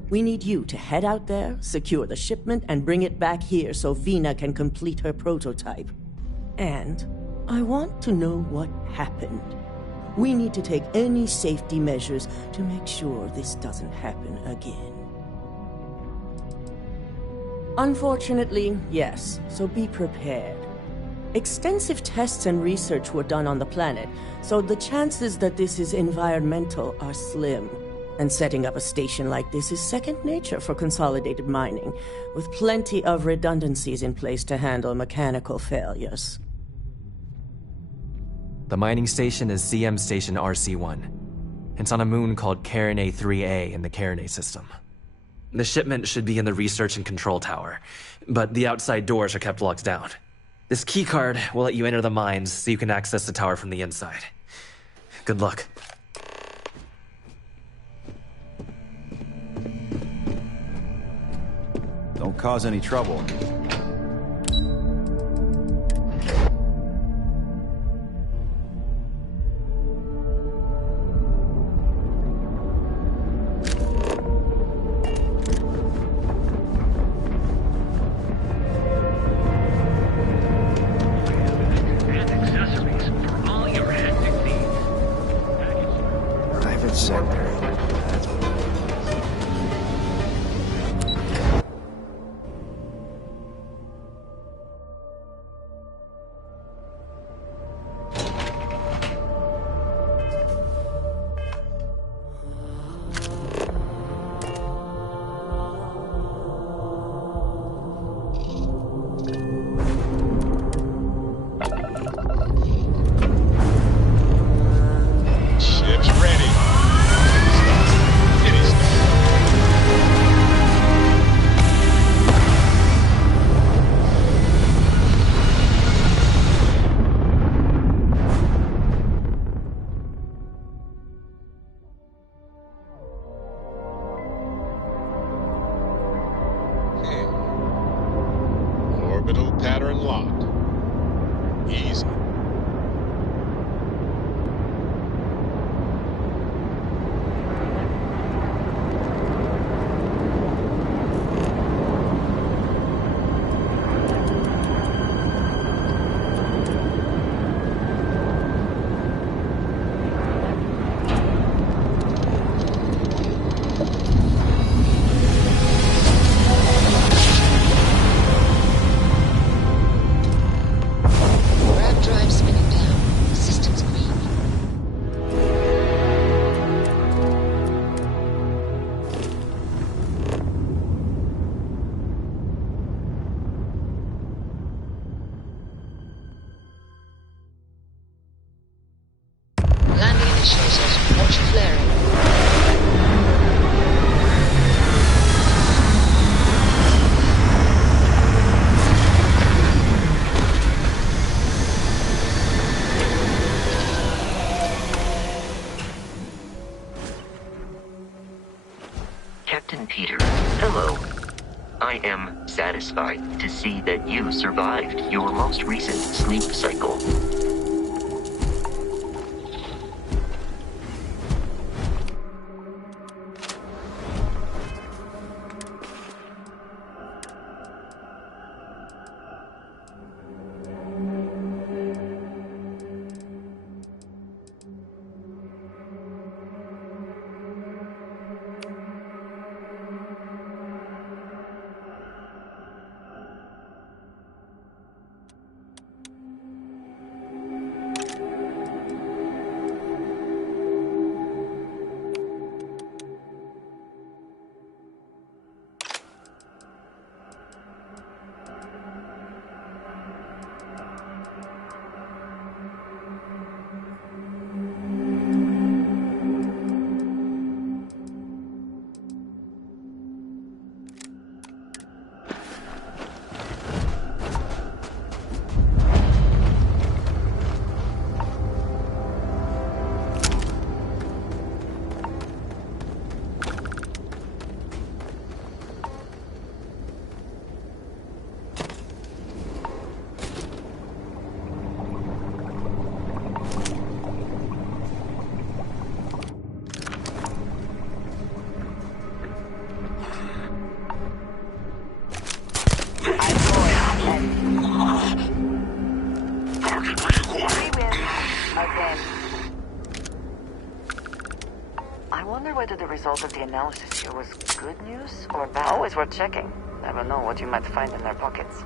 We need you to head out there, secure the shipment, and bring it back here so Vina can complete her prototype. And I want to know what happened. We need to take any safety measures to make sure this doesn't happen again. Unfortunately, yes, so be prepared. Extensive tests and research were done on the planet, so the chances that this is environmental are slim. And setting up a station like this is second nature for Consolidated Mining, with plenty of redundancies in place to handle mechanical failures. The mining station is CM Station RC-1. It's on a moon called Karenay 3A in the Karenay system. The shipment should be in the research and control tower, but the outside doors are kept locked down. This keycard will let you enter the mines so you can access the tower from the inside. Good luck. Don't cause any trouble. And accessories for all your hectic needs. Private sector. That's Ship's ready. It is. Orbital pattern locked. Easy. Grab drive spinning down. Systems green. Landing initiated. Watch flaring. Captain Peter, hello. I am satisfied to see that you survived your most recent sleep cycle. whether the result of the analysis here was good news or bad. Always worth checking. Never know what you might find in their pockets.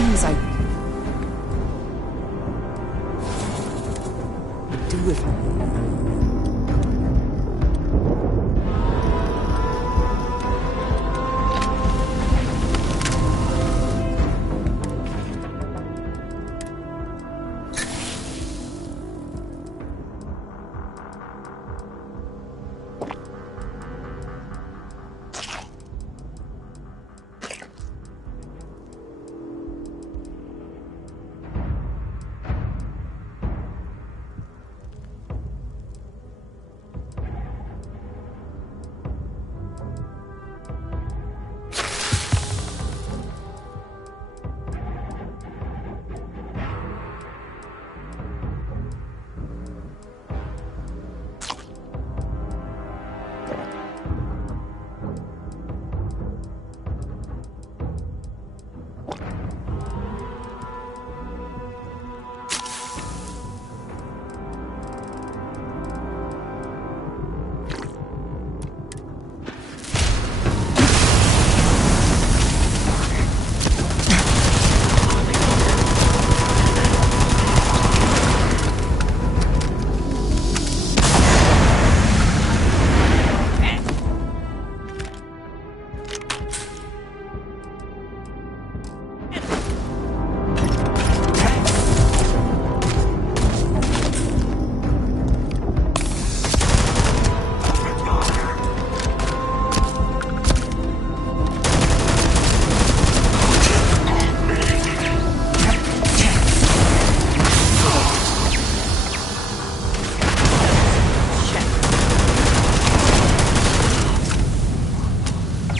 things I do with her.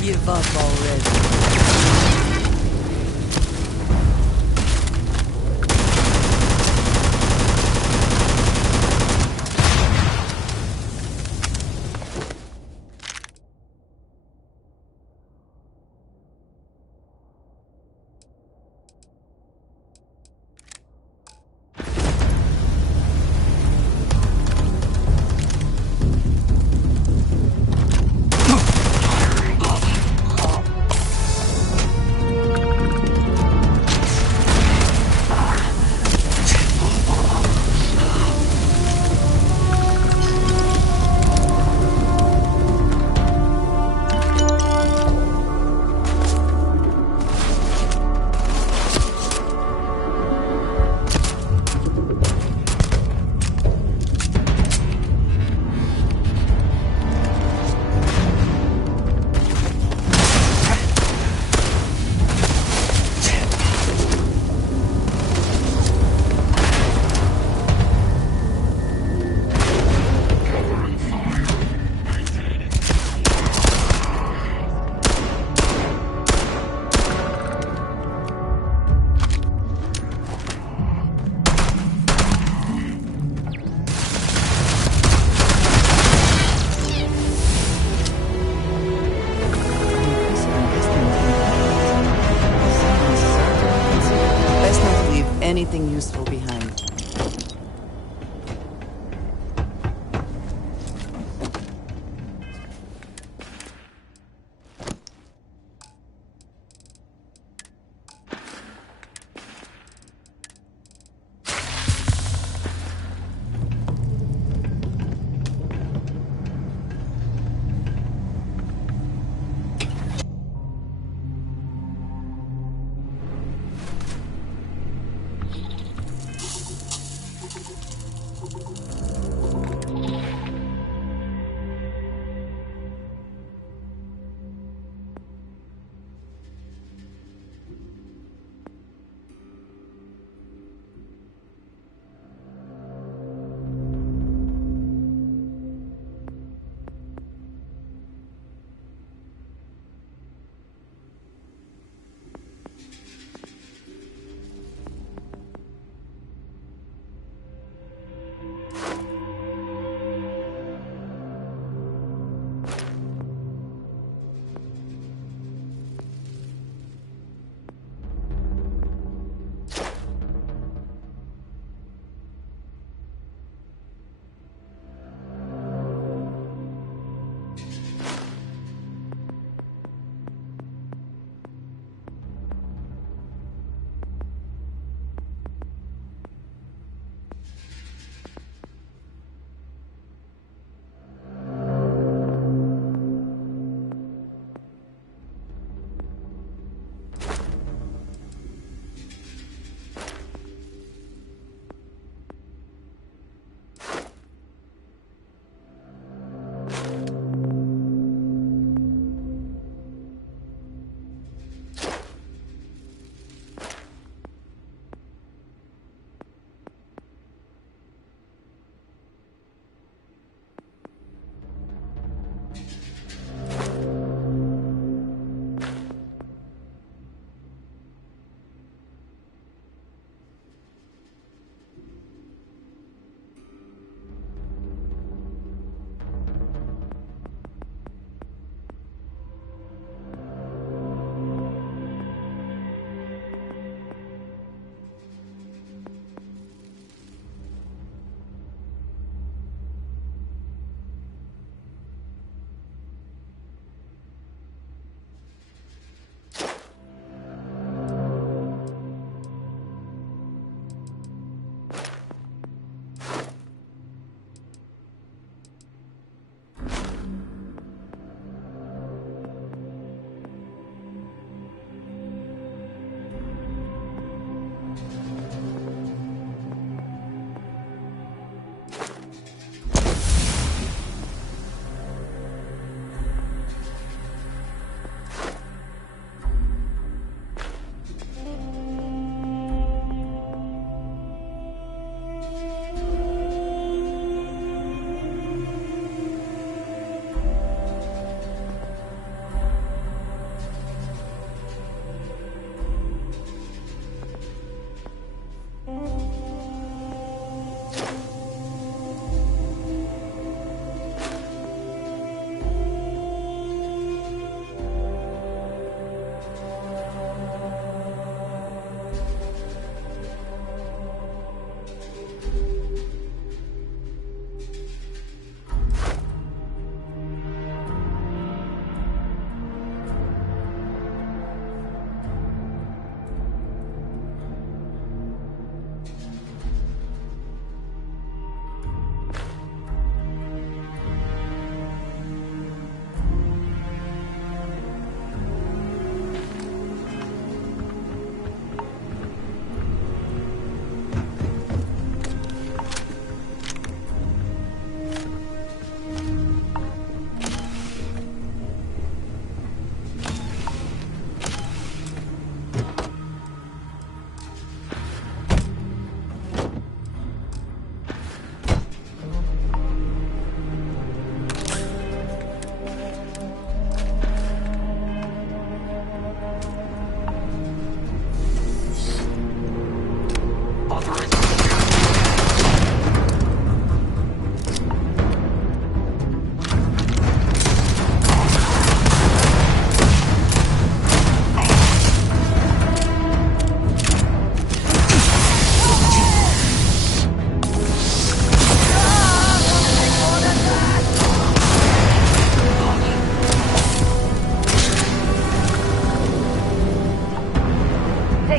Give up already. Anything useful behind.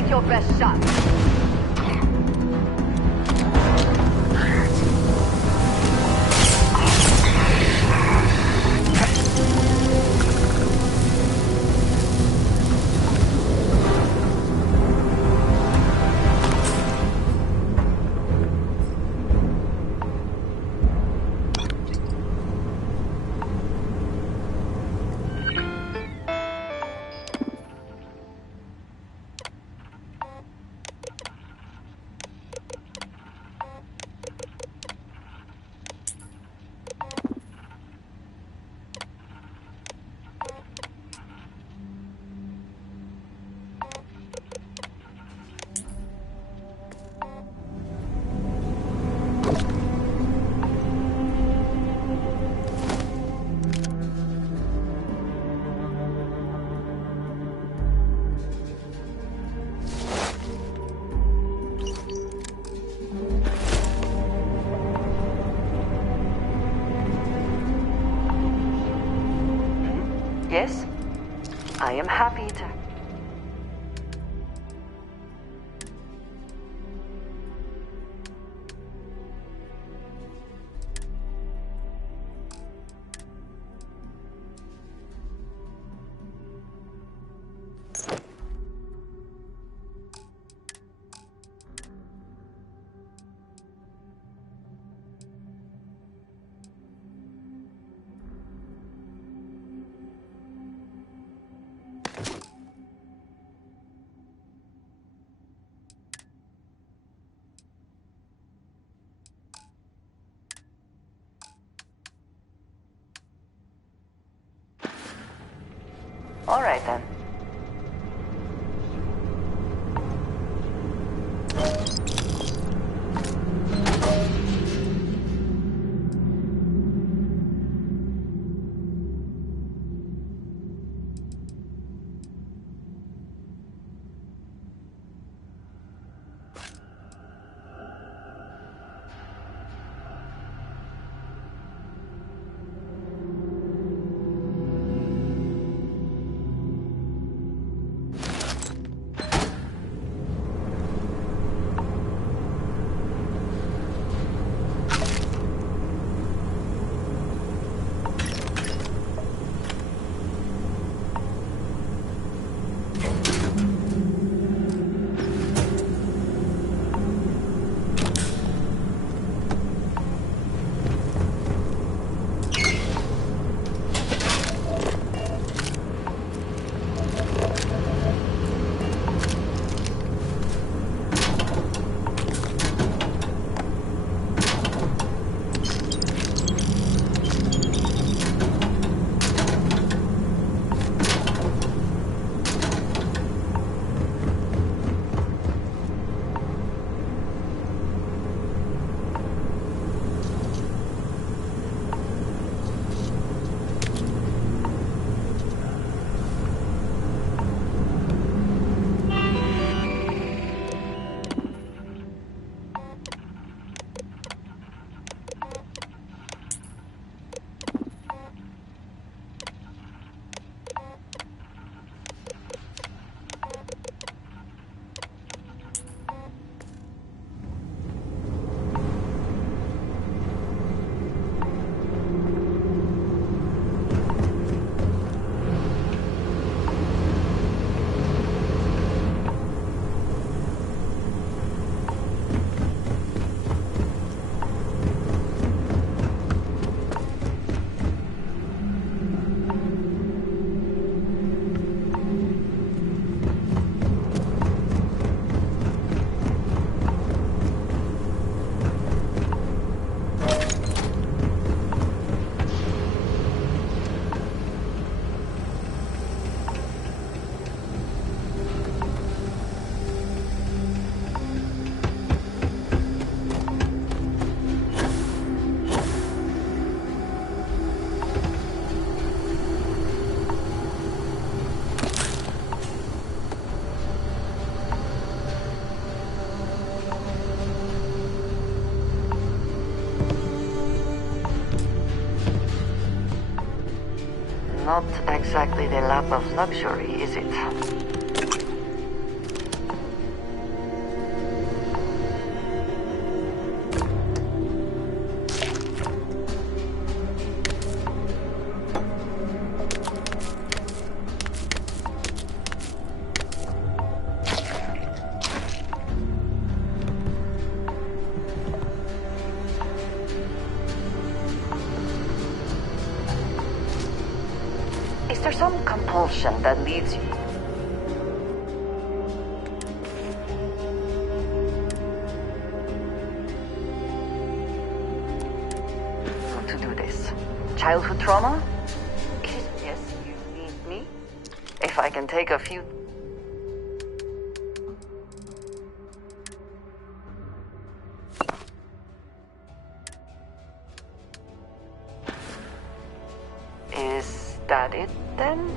Take your best shot. Yes, I am happy to... All right, then. Not exactly the lap of luxury, is it? compulsion that leads you. To do this. Childhood trauma? Yes, you need me. If I can take a few... Is that it then?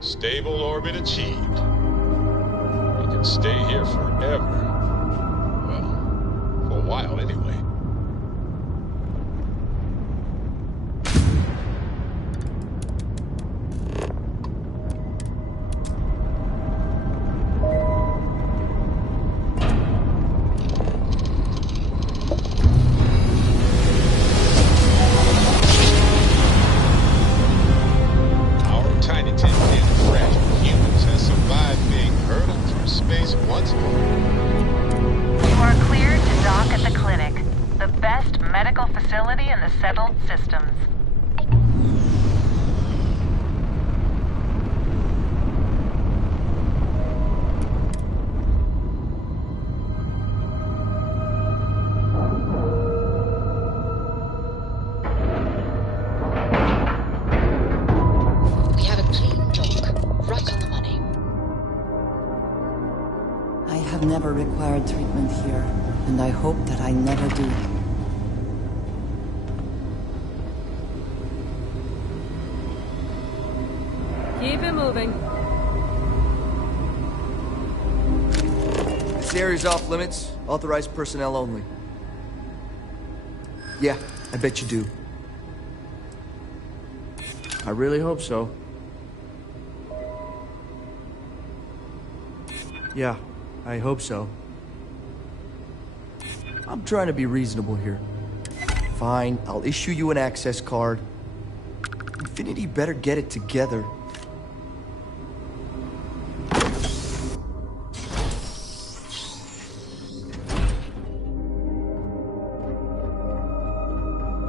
Stable orbit achieved. We can stay here forever. Well, for a while anyway. Never required treatment here, and I hope that I never do. Keep it moving. This area's off limits. Authorized personnel only. Yeah, I bet you do. I really hope so. Yeah. I hope so. I'm trying to be reasonable here. Fine, I'll issue you an access card. Infinity better get it together.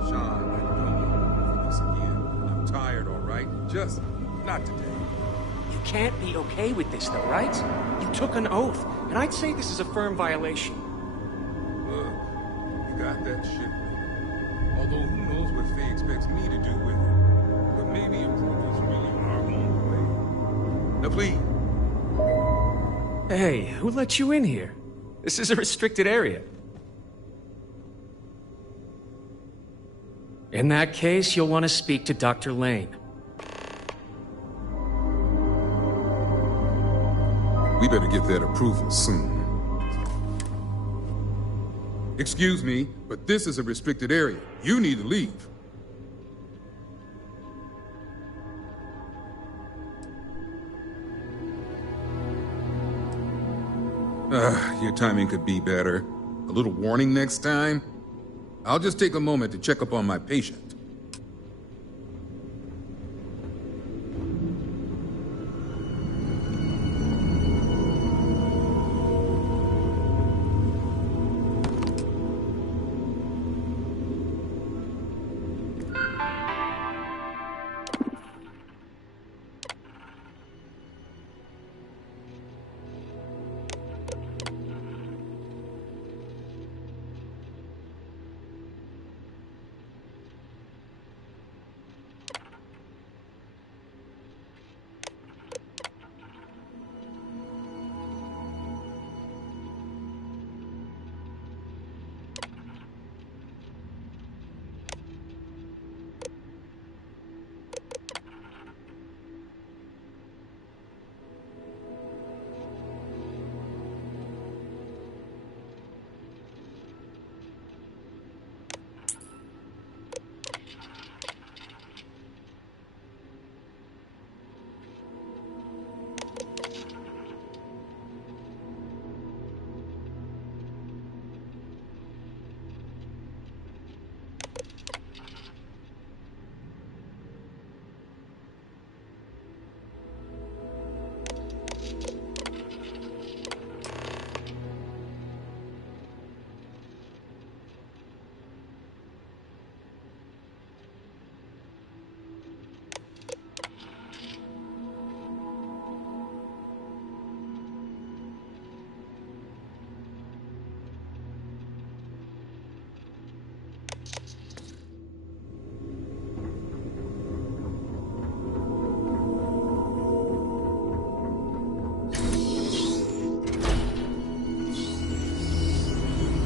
Sean, I don't do this again. I'm tired, all right? Just not today. You can't be okay with this, though, right? You took an oath, and I'd say this is a firm violation. Look, you got that shit. Although who knows what Faye expects me to do with it. But maybe improve is really our own way. Now, please. Hey, who let you in here? This is a restricted area. In that case, you'll want to speak to Dr. Lane. We better get that approval soon. Excuse me, but this is a restricted area. You need to leave. Your timing could be better. A little warning next time? I'll just take a moment to check up on my patient.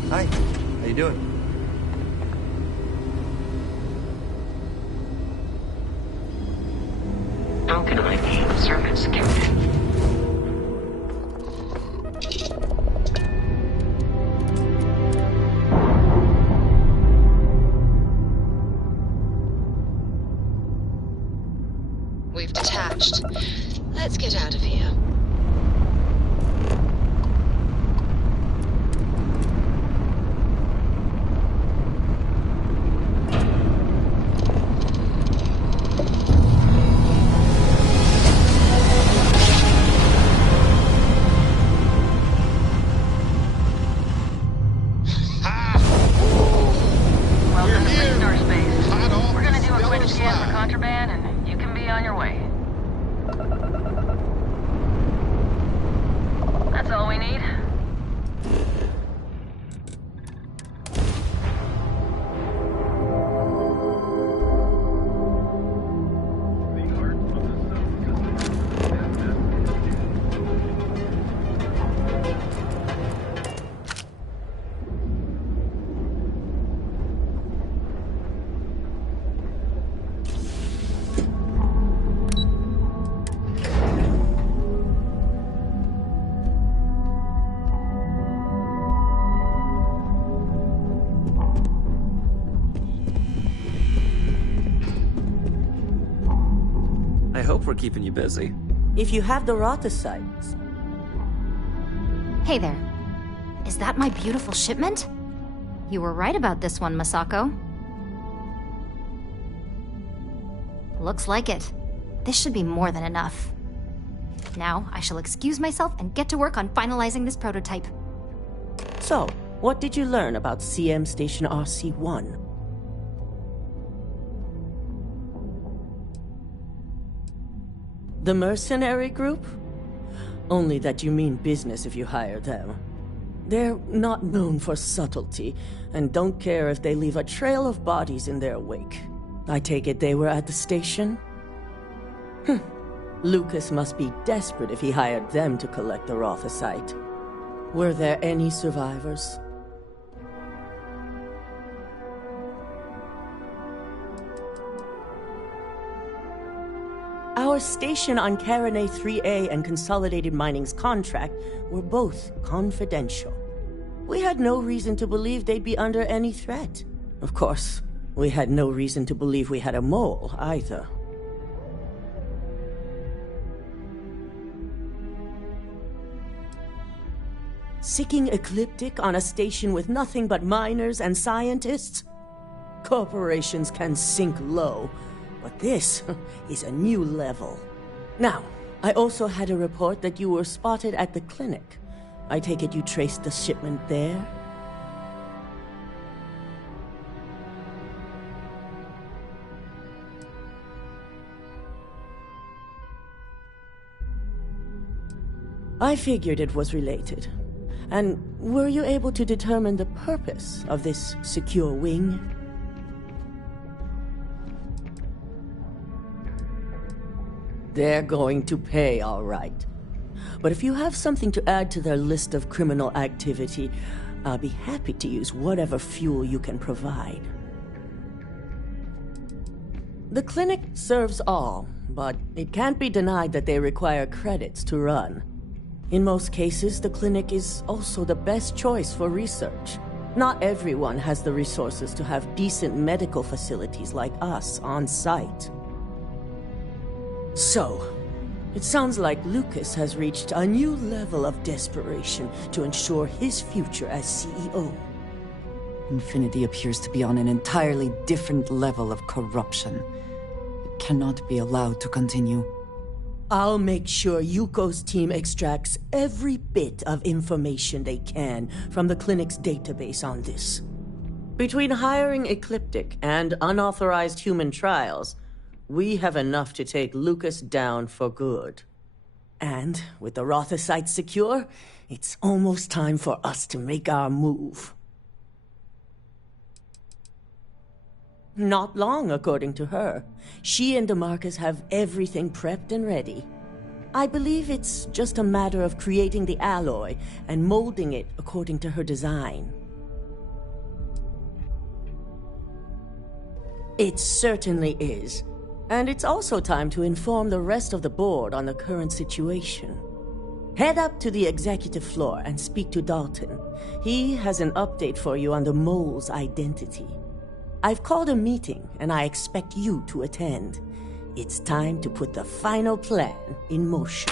Hi, how you doing? How can I be of service, Captain? We've detached. Let's get out of here. I hope we're keeping you busy. If you have the rotocytes. Hey there. Is that my beautiful shipment? You were right about this one, Masako. Looks like it. This should be more than enough. Now, I shall excuse myself and get to work on finalizing this prototype. So, what did you learn about CM Station RC-1? The mercenary group? Only that you mean business if you hire them. They're not known for subtlety, and don't care if they leave a trail of bodies in their wake. I take it they were at the station? Lucas must be desperate if he hired them to collect the Rothosite. Were there any survivors? Our station on Carinae 3A and Consolidated Mining's contract were both confidential. We had no reason to believe they'd be under any threat. Of course, we had no reason to believe we had a mole, either. Sicking Ecliptic on a station with nothing but miners and scientists? Corporations can sink low, but this is a new level. Now, I also had a report that you were spotted at the clinic. I take it you traced the shipment there? I figured it was related. And were you able to determine the purpose of this secure wing? They're going to pay, all right. But if you have something to add to their list of criminal activity, I'll be happy to use whatever fuel you can provide. The clinic serves all, but it can't be denied that they require credits to run. In most cases, the clinic is also the best choice for research. Not everyone has the resources to have decent medical facilities like us on site. So, it sounds like Lucas has reached a new level of desperation to ensure his future as CEO. Infinity appears to be on an entirely different level of corruption. It cannot be allowed to continue. I'll make sure Yuko's team extracts every bit of information they can from the clinic's database on this. Between hiring Ecliptic and unauthorized human trials, we have enough to take Lucas down for good. And with the Rothosite secure, it's almost time for us to make our move. Not long, according to her. She and DeMarcus have everything prepped and ready. I believe it's just a matter of creating the alloy and molding it according to her design. It certainly is. And it's also time to inform the rest of the board on the current situation. Head up to the executive floor and speak to Dalton. He has an update for you on the mole's identity. I've called a meeting, and I expect you to attend. It's time to put the final plan in motion.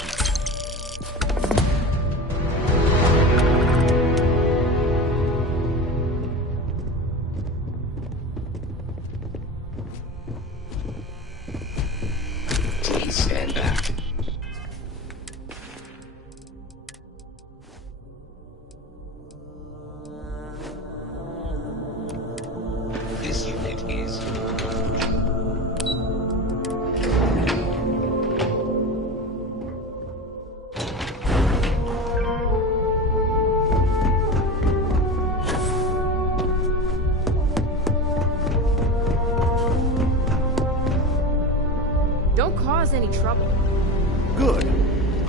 Please stand back. This unit is... Don't cause any trouble. Good.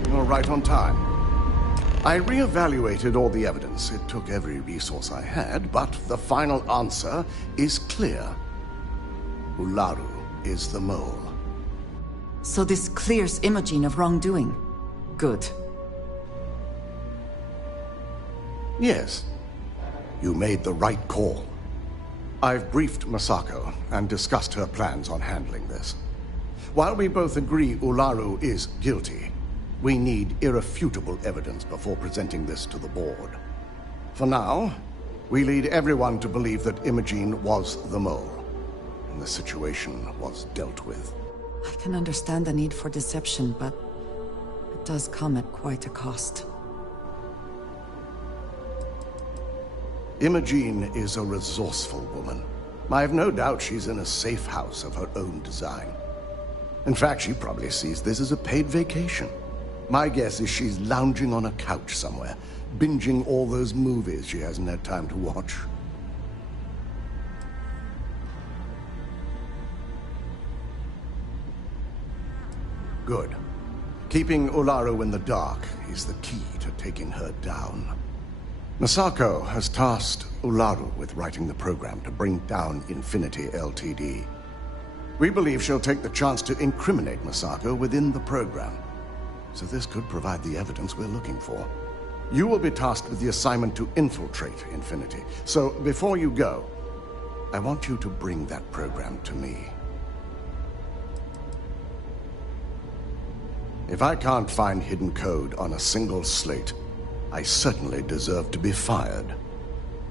You're right on time. I reevaluated all the evidence. It took every resource I had, but the final answer is clear. Ularu is the mole. So this clears Imogene of wrongdoing. Good. Yes. You made the right call. I've briefed Masako and discussed her plans on handling this. While we both agree Ularu is guilty, we need irrefutable evidence before presenting this to the board. For now, we lead everyone to believe that Imogene was the mole, and the situation was dealt with. I can understand the need for deception, but it does come at quite a cost. Imogene is a resourceful woman. I have no doubt she's in a safe house of her own design. In fact, she probably sees this as a paid vacation. My guess is she's lounging on a couch somewhere, binging all those movies she hasn't had time to watch. Good. Keeping Ularu in the dark is the key to taking her down. Masako has tasked Ularu with writing the program to bring down Infinity Ltd. We believe she'll take the chance to incriminate Masako within the program. So this could provide the evidence we're looking for. You will be tasked with the assignment to infiltrate Infinity. So before you go, I want you to bring that program to me. If I can't find hidden code on a single slate, I certainly deserve to be fired.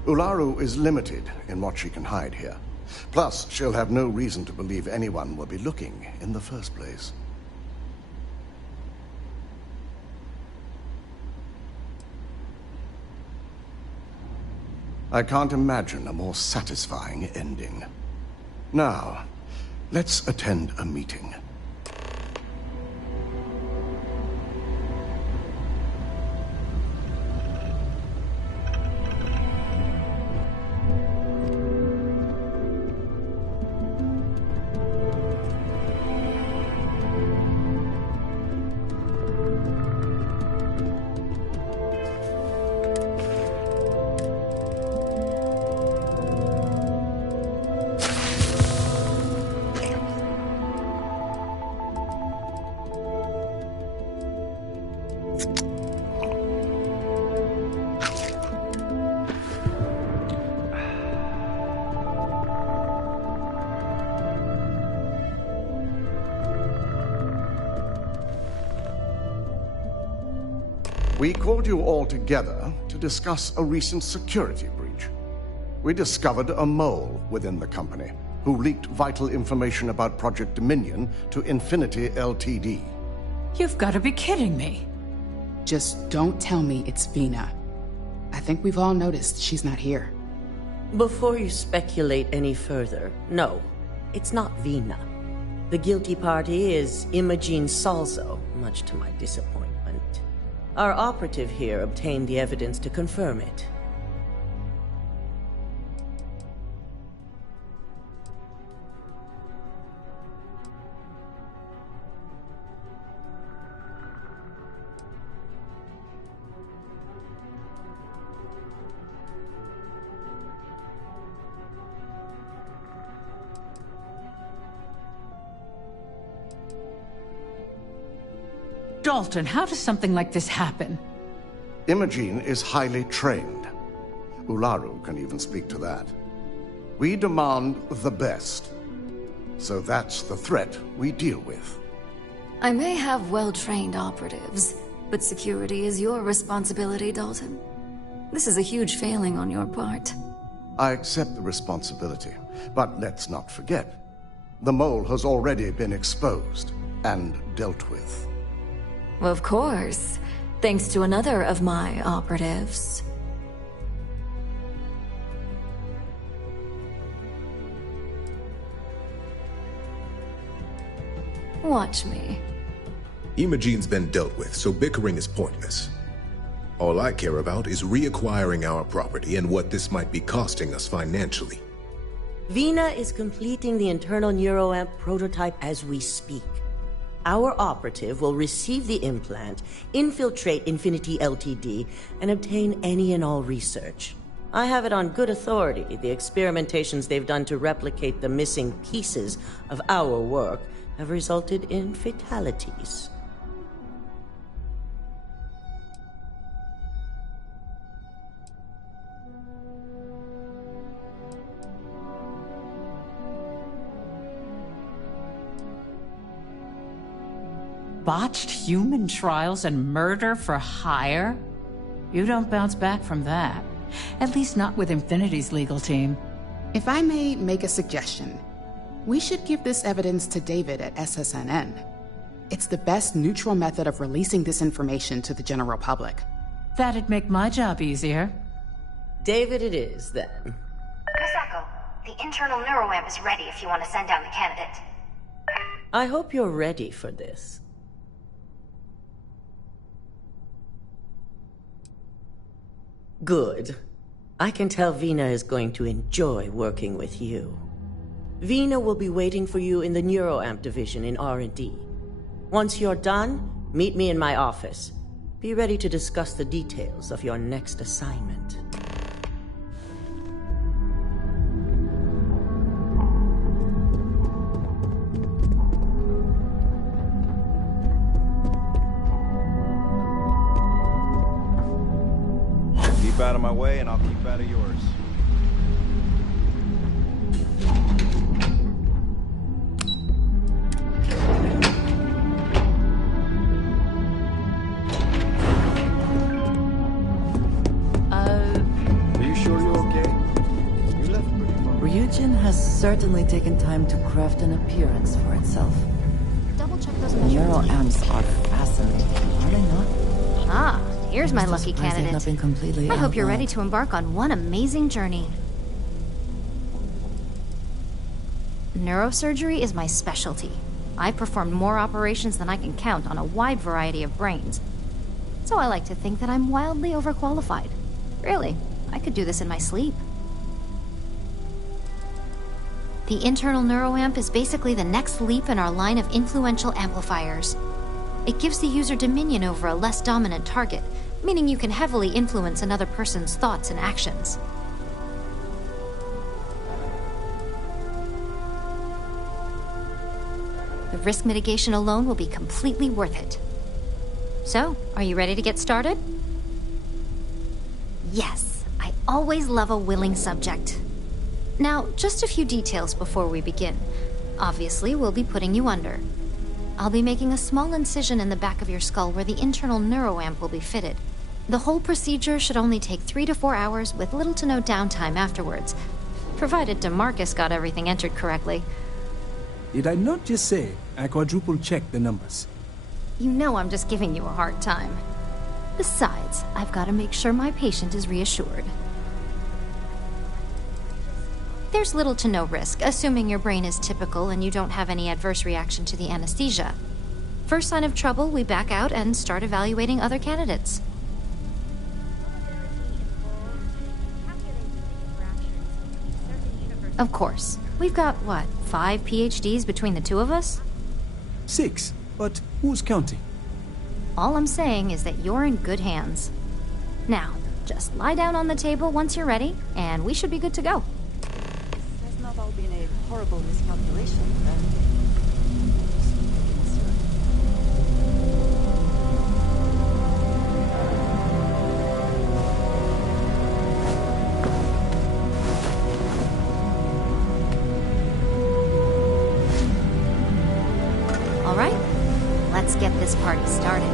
Ularu is limited in what she can hide here. Plus, she'll have no reason to believe anyone will be looking in the first place. I can't imagine a more satisfying ending. Now, let's attend a meeting. We called you all together to discuss a recent security breach. We discovered a mole within the company who leaked vital information about Project Dominion to Infinity Ltd. You've got to be kidding me. Just don't tell me it's Vina. I think we've all noticed she's not here. Before you speculate any further, no, it's not Vina. The guilty party is Imogene Salzo, much to my disappointment. Our operative here obtained the evidence to confirm it. Dalton, how does something like this happen? Imogene is highly trained. Ularu can even speak to that. We demand the best. So that's the threat we deal with. I may have well-trained operatives, but security is your responsibility, Dalton. This is a huge failing on your part. I accept the responsibility, but let's not forget, the mole has already been exposed and dealt with. Of course, thanks to another of my operatives. Watch me. Imogene's been dealt with, so bickering is pointless. All I care about is reacquiring our property and what this might be costing us financially. Vina is completing the internal neuroamp prototype as we speak. Our operative will receive the implant, infiltrate Infinity Ltd., and obtain any and all research. I have it on good authority the experimentations they've done to replicate the missing pieces of our work have resulted in fatalities. Botched human trials and murder for hire? You don't bounce back from that. At least not with Infinity's legal team. If I may make a suggestion, we should give this evidence to David at SSNN. It's the best neutral method of releasing this information to the general public. That'd make my job easier. David it is, then. Masako, the internal neuroamp is ready if you want to send down the candidate. I hope you're ready for this. Good. I can tell Vina is going to enjoy working with you. Vina will be waiting for you in the neuroamp division in R&D. Once you're done, meet me in my office. Be ready to discuss the details of your next assignment. out of my way and I'll keep out of yours. Are you sure you're okay? You left pretty far. Ryujin has certainly taken time to craft an appearance for itself. Double check those Neural measurements. amps are fascinating, are they not? Ah, here's my I'm lucky surprised they've candidate. not been completely I hope you're outlawed. ready to embark on one amazing journey. Neurosurgery is my specialty. I've performed more operations than I can count on a wide variety of brains. So I like to think that I'm wildly overqualified. Really, I could do this in my sleep. The internal neuroamp is basically the next leap in our line of influential amplifiers. It gives the user dominion over a less dominant target, meaning you can heavily influence another person's thoughts and actions. The risk mitigation alone will be completely worth it. So, are you ready to get started? Yes, I always love a willing subject. Now, just a few details before we begin. Obviously, we'll be putting you under. I'll be making a small incision in the back of your skull where the internal neuroamp will be fitted. The whole procedure should only take 3 to 4 hours with little to no downtime afterwards, provided DeMarcus got everything entered correctly. Did I not just say I quadruple-checked the numbers? You know I'm just giving you a hard time. Besides, I've got to make sure my patient is reassured. There's little to no risk, assuming your brain is typical and you don't have any adverse reaction to the anesthesia. First sign of trouble, we back out and start evaluating other candidates. Of course. We've got, what, 5 PhDs between the two of us? 6, but who's counting? All I'm saying is that you're in good hands. Now, just lie down on the table once you're ready, and we should be good to go. Has not all been a horrible miscalculation, then. All right, let's get this party started.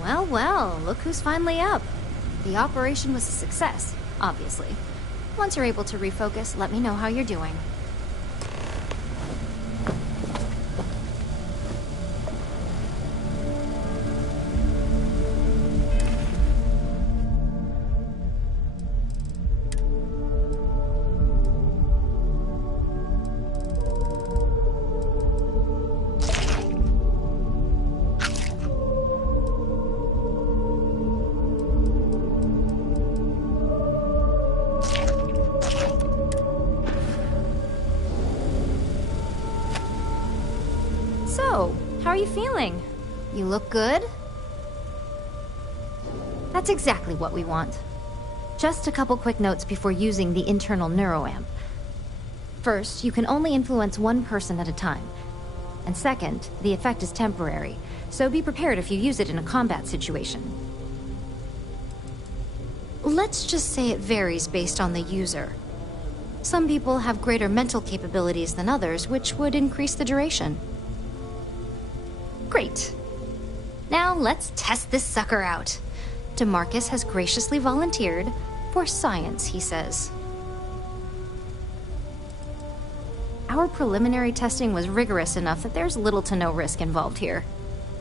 Well, well, look who's finally up. The operation was a success, obviously. Once you're able to refocus, let me know how you're doing. So, how are you feeling? You look good? That's exactly what we want. Just a couple quick notes before using the internal neuroamp. First, you can only influence one person at a time. And second, the effect is temporary, so be prepared if you use it in a combat situation. Let's just say it varies based on the user. Some people have greater mental capabilities than others, which would increase the duration. Great. Now let's test this sucker out. DeMarcus has graciously volunteered for science, he says. Our preliminary testing was rigorous enough that there's little to no risk involved here.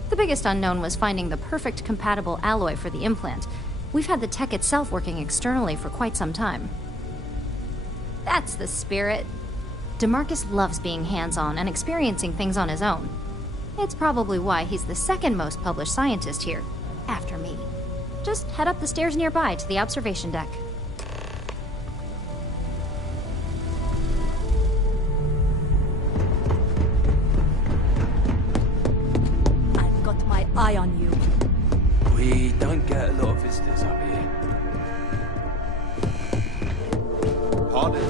The biggest unknown was finding the perfect compatible alloy for the implant. We've had the tech itself working externally for quite some time. That's the spirit. DeMarcus loves being hands-on and experiencing things on his own. It's probably why he's the second most published scientist here, after me. Just head up the stairs nearby to the observation deck. get a lot of visitors up here. Pardon?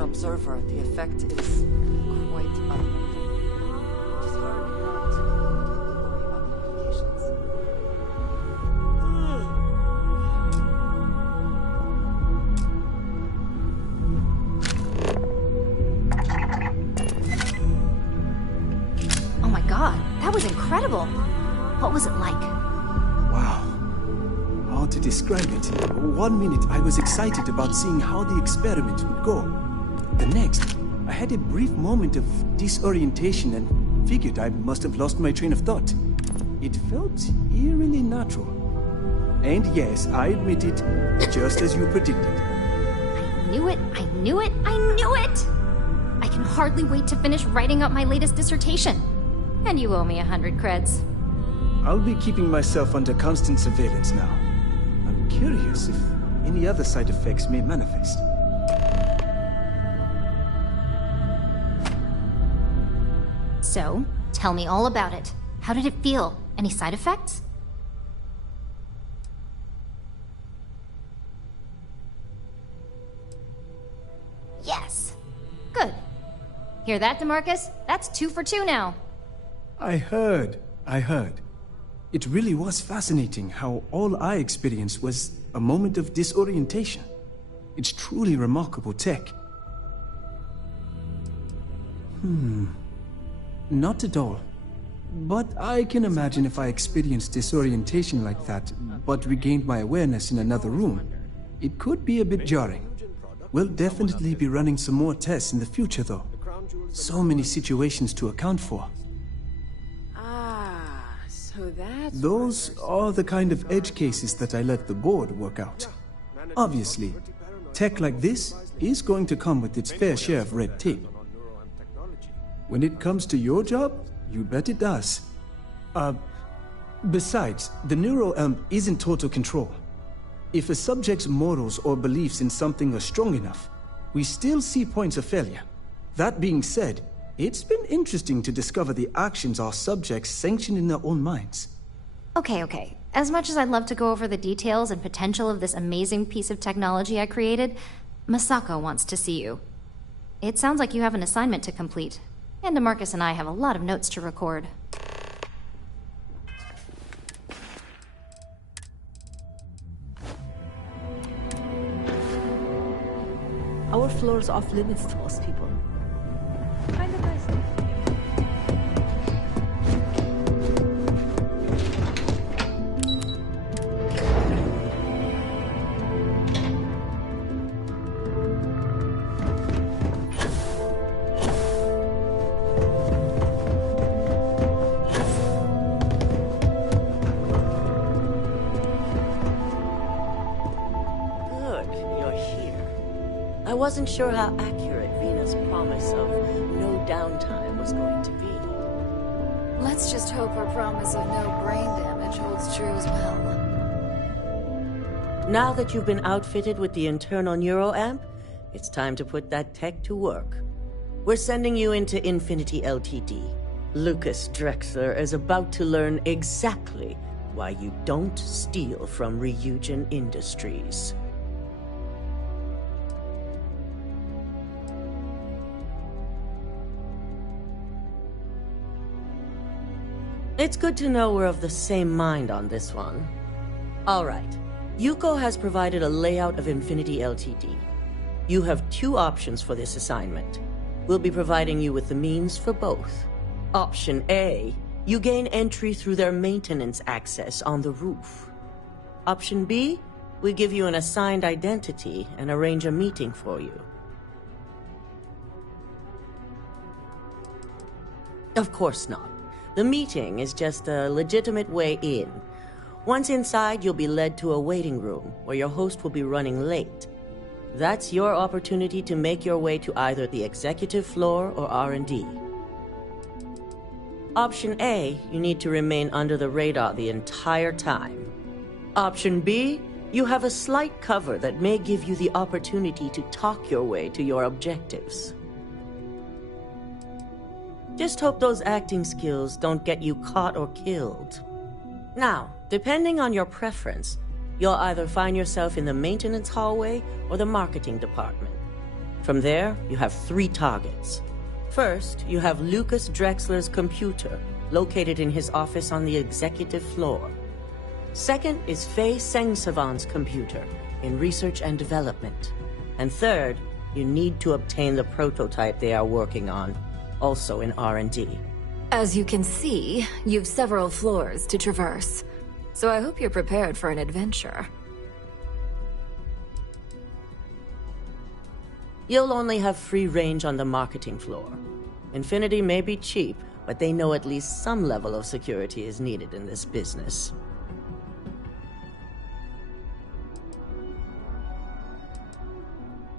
Observer, the effect is quite unnerving. It's hard not to worry about the implications. Oh my god, that was incredible. What was it like? Wow. How to describe it? 1 minute I was excited about seeing how the experiment would go. The next, I had a brief moment of disorientation and figured I must have lost my train of thought. It felt eerily natural. And yes, I admit it, just as you predicted. I knew it, I knew it, I knew it! I can hardly wait to finish writing up my latest dissertation. And you owe me 100 creds. I'll be keeping myself under constant surveillance now. I'm curious if any other side effects may manifest. So, tell me all about it. How did it feel? Any side effects? Yes. Good. Hear that, DeMarcus? That's 2 for 2 now. I heard. It really was fascinating how all I experienced was a moment of disorientation. It's truly remarkable tech. Not at all. But I can imagine if I experienced disorientation like that, but regained my awareness in another room, it could be a bit jarring. We'll definitely be running some more tests in the future, though. So many situations to account for. So that's... Those are the kind of edge cases that I let the board work out. Obviously, tech like this is going to come with its fair share of red tape. When it comes to your job, you bet it does. Besides, the neural amp isn't total control. If a subject's morals or beliefs in something are strong enough, we still see points of failure. That being said, it's been interesting to discover the actions our subjects sanction in their own minds. Okay. As much as I'd love to go over the details and potential of this amazing piece of technology I created, Masako wants to see you. It sounds like you have an assignment to complete, and DeMarcus and I have a lot of notes to record. lower floors off limits to most people. Kind of nice. I wasn't sure how accurate Vina's promise of no downtime was going to be. Let's just hope her promise of no brain damage holds true as well. Now that you've been outfitted with the internal neuroamp, it's time to put that tech to work. We're sending you into Infinity Ltd. Lucas Drexler is about to learn exactly why you don't steal from Ryujin Industries. It's good to know we're of the same mind on this one. All right. Yuko has provided a layout of Infinity Ltd. You have two options for this assignment. We'll be providing you with the means for both. Option A, you gain entry through their maintenance access on the roof. Option B, we give you an assigned identity and arrange a meeting for you. Of course not. The meeting is just a legitimate way in. Once inside, you'll be led to a waiting room where your host will be running late. That's your opportunity to make your way to either the executive floor or R&D. Option A, you need to remain under the radar the entire time. Option B, you have a slight cover that may give you the opportunity to talk your way to your objectives. Just hope those acting skills don't get you caught or killed. Now, depending on your preference, you'll either find yourself in the maintenance hallway or the marketing department. From there, you have 3 targets. First, you have Lucas Drexler's computer, located in his office on the executive floor. Second is Faye Sengsavan's computer, in research and development. And third, you need to obtain the prototype they are working on, also in R&D. As you can see, you've several floors to traverse, so I hope you're prepared for an adventure. You'll only have free range on the marketing floor. Infinity may be cheap, but they know at least some level of security is needed in this business.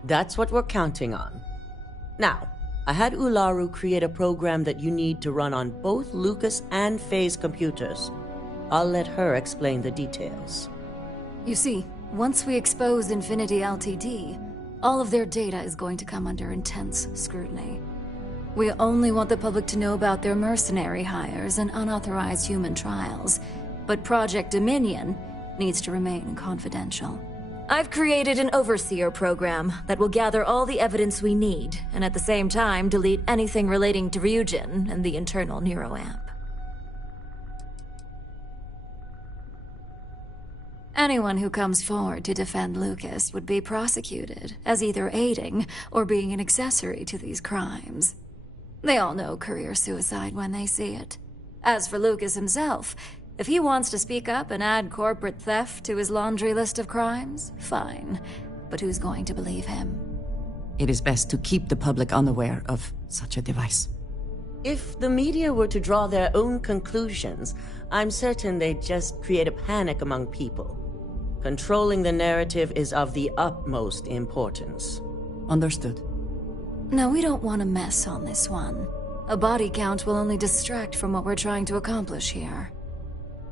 That's what we're counting on. Now, I had Ularu create a program that you need to run on both Lucas and Faye's computers. I'll let her explain the details. You see, once we expose Infinity Ltd, all of their data is going to come under intense scrutiny. We only want the public to know about their mercenary hires and unauthorized human trials, but Project Dominion needs to remain confidential. I've created an overseer program that will gather all the evidence we need, and at the same time delete anything relating to Ryujin and the internal neuroamp. Anyone who comes forward to defend Lucas would be prosecuted as either aiding or being an accessory to these crimes. They all know career suicide when they see it. As for Lucas himself, if he wants to speak up and add corporate theft to his laundry list of crimes, fine. But who's going to believe him? It is best to keep the public unaware of such a device. If the media were to draw their own conclusions, I'm certain they'd just create a panic among people. Controlling the narrative is of the utmost importance. Understood. No, we don't want to mess on this one. A body count will only distract from what we're trying to accomplish here.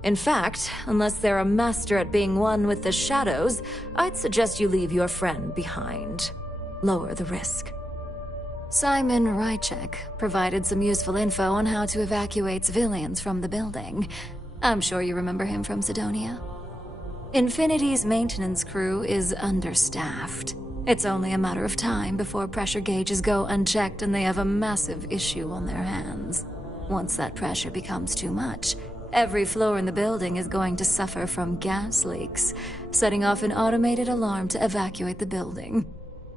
In fact, unless they're a master at being one with the shadows, I'd suggest you leave your friend behind. Lower the risk. Simon Rychek provided some useful info on how to evacuate civilians from the building. I'm sure you remember him from Sidonia. Infinity's maintenance crew is understaffed. It's only a matter of time before pressure gauges go unchecked and they have a massive issue on their hands. Once that pressure becomes too much, every floor in the building is going to suffer from gas leaks, setting off an automated alarm to evacuate the building.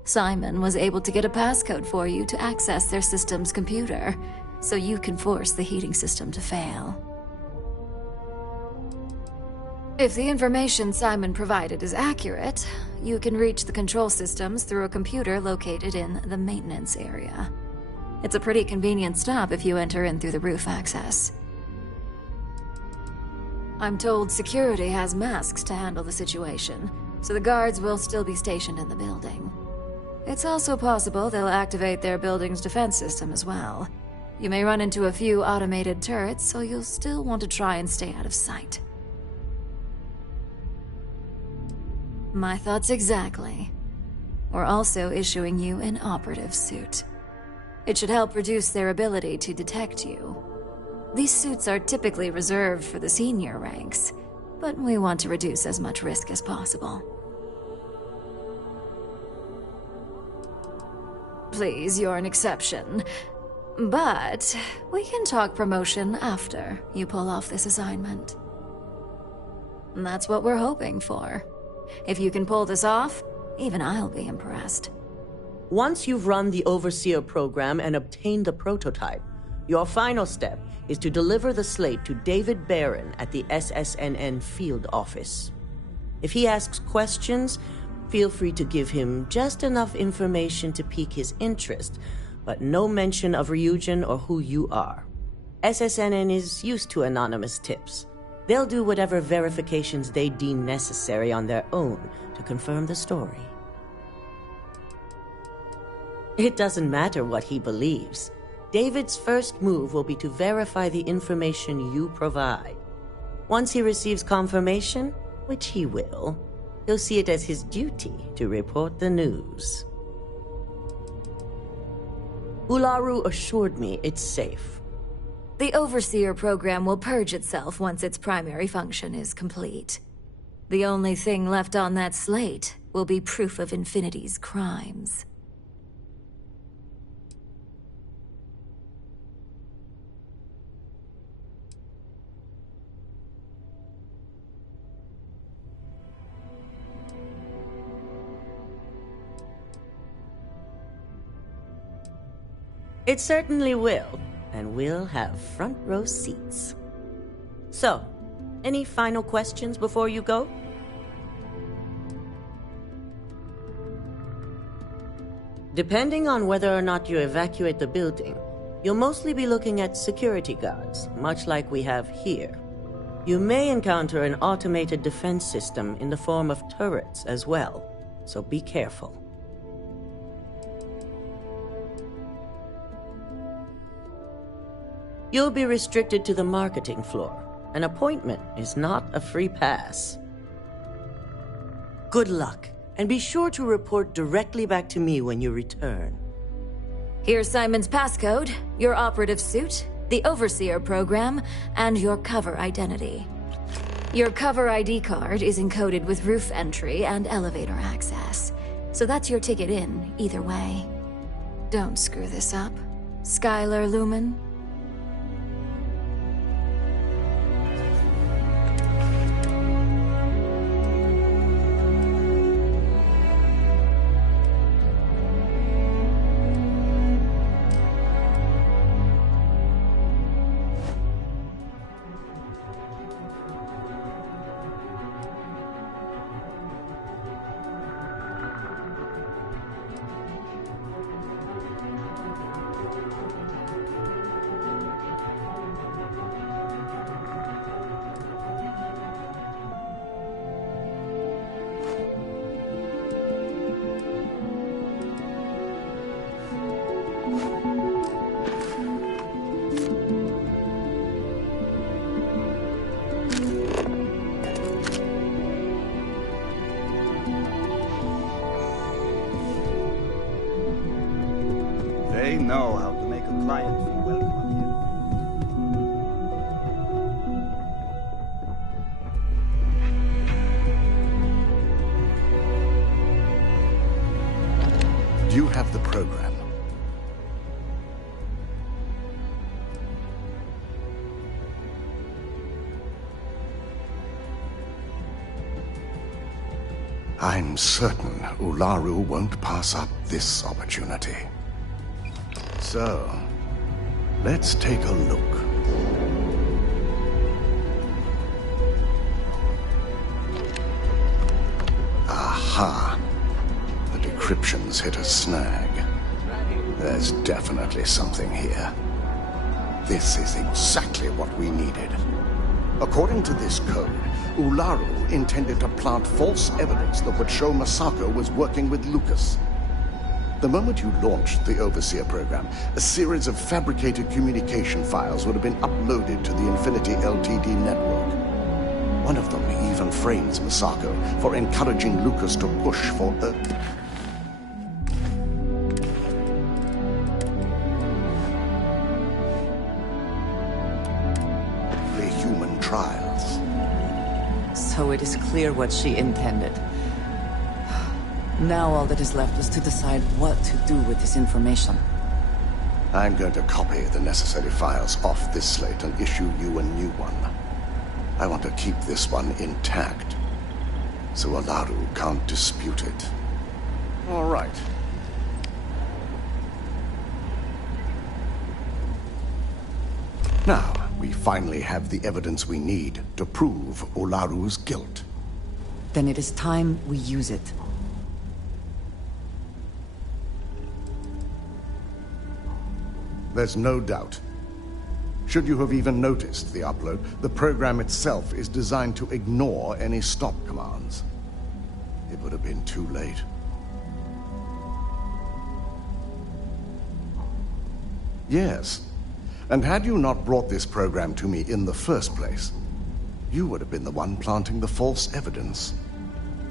Simon was able to get a passcode for you to access their system's computer, so you can force the heating system to fail. If the information Simon provided is accurate, you can reach the control systems through a computer located in the maintenance area. It's a pretty convenient stop if you enter in through the roof access. I'm told security has masks to handle the situation, so the guards will still be stationed in the building. It's also possible they'll activate their building's defense system as well. You may run into a few automated turrets, so you'll still want to try and stay out of sight. My thoughts exactly. We're also issuing you an operative suit. It should help reduce their ability to detect you. These suits are typically reserved for the senior ranks, but we want to reduce as much risk as possible. Please, you're an exception. But we can talk promotion after you pull off this assignment. And that's what we're hoping for. If you can pull this off, even I'll be impressed. Once you've run the Overseer program and obtained the prototype, your final step is to deliver the slate to David Barron at the SSNN field office. If he asks questions, feel free to give him just enough information to pique his interest, but no mention of Ryujin or who you are. SSNN is used to anonymous tips. They'll do whatever verifications they deem necessary on their own to confirm the story. It doesn't matter what he believes. David's first move will be to verify the information you provide. Once he receives confirmation, which he will, he'll see it as his duty to report the news. Ularu assured me it's safe. The Overseer program will purge itself once its primary function is complete. The only thing left on that slate will be proof of Infinity's crimes. It certainly will, and we'll have front row seats. So, any final questions before you go? Depending on whether or not you evacuate the building, you'll mostly be looking at security guards, much like we have here. You may encounter an automated defense system in the form of turrets as well, so be careful. You'll be restricted to the marketing floor. An appointment is not a free pass. Good luck, and be sure to report directly back to me when you return. Here's Simon's passcode, your operative suit, the Overseer program, and your cover identity. Your cover ID card is encoded with roof entry and elevator access, so that's your ticket in, either way. Don't screw this up, Skylar Lumen. They know how to make a client feel welcome up here. Do you have the program? I'm certain Ularu won't pass up this opportunity. So, let's take a look. Aha! The decryption's hit a snag. There's definitely something here. This is exactly what we needed. According to this code, Ularu intended to plant false evidence that would show Masako was working with Lucas. The moment you launched the Overseer program, a series of fabricated communication files would have been uploaded to the Infinity Ltd network. One of them even frames Masako for encouraging Lucas to push for human trials. So it is clear what she intended. Now all that is left is to decide what to do with this information. I'm going to copy the necessary files off this slate and issue you a new one. I want to keep this one intact, so Ularu can't dispute it. All right. Now, we finally have the evidence we need to prove Ularu's guilt. Then it is time we use it. There's no doubt. Should you have even noticed the upload, the program itself is designed to ignore any stop commands. It would have been too late. Yes. And had you not brought this program to me in the first place, you would have been the one planting the false evidence.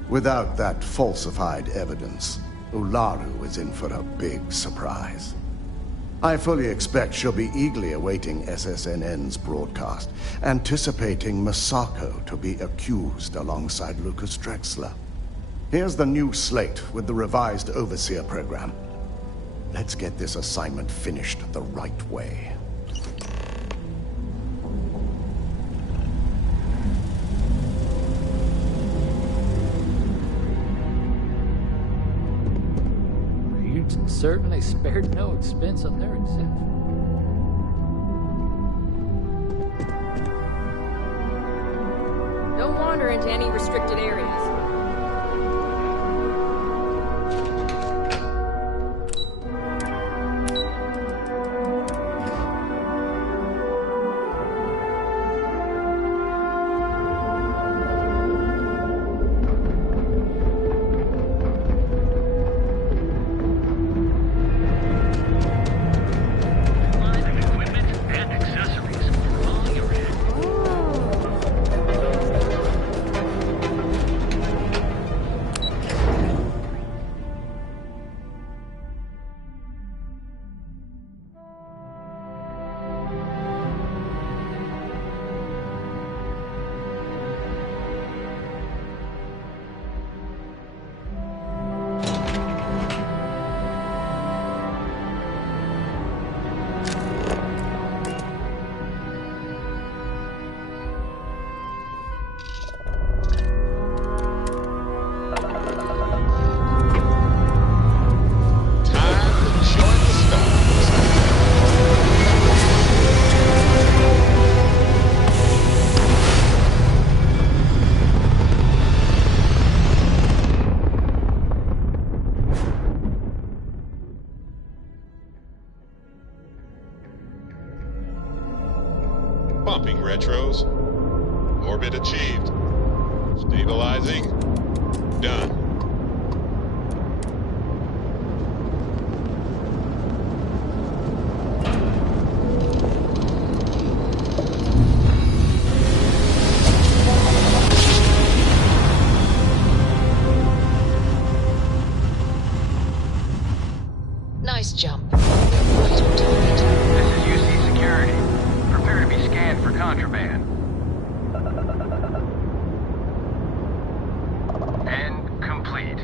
Without that falsified evidence, Ularu is in for a big surprise. I fully expect she'll be eagerly awaiting SSNN's broadcast, anticipating Masako to be accused alongside Lucas Drexler. Here's the new slate with the revised Overseer program. Let's get this assignment finished the right way. Certainly spared no expense on their exception. Don't wander into any restricted areas. Bumping retros. Orbit achieved. Stabilizing. Done. Nice jump. Right on target. This is UC Security. Prepare to be scanned for contraband. And complete.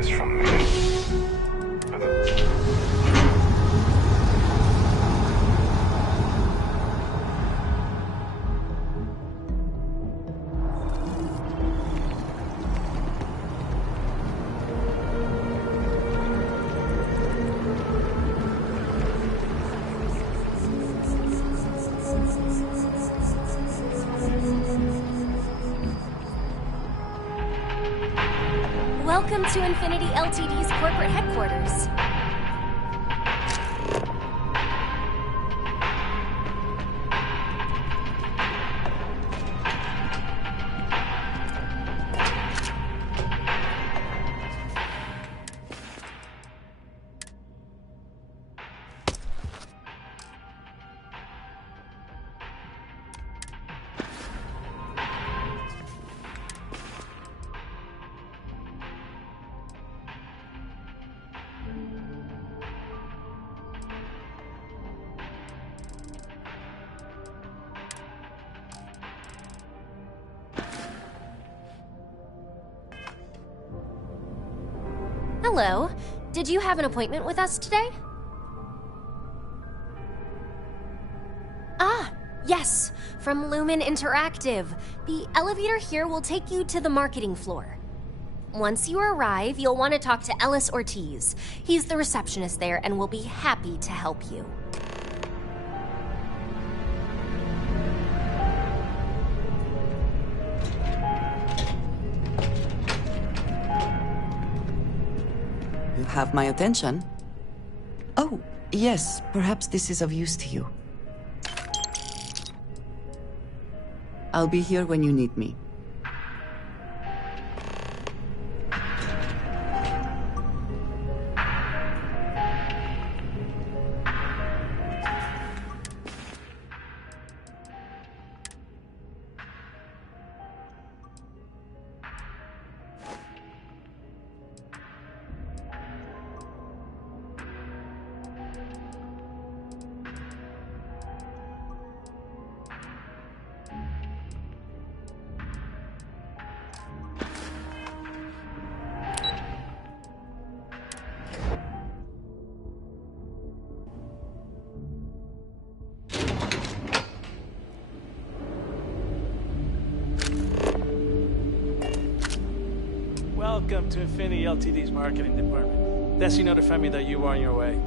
this from me. Welcome to Infinity Ltd's corporate headquarters. Hello. Did you have an appointment with us today? Ah, yes, from Lumen Interactive. The elevator here will take you to the marketing floor. Once you arrive, you'll want to talk to Ellis Ortiz. He's the receptionist there and will be happy to help you. You have my attention. Oh, yes, perhaps this is of use to you. I'll be here when you need me. Welcome to Infinity Ltd's marketing department. Desi notified me that you are on your way.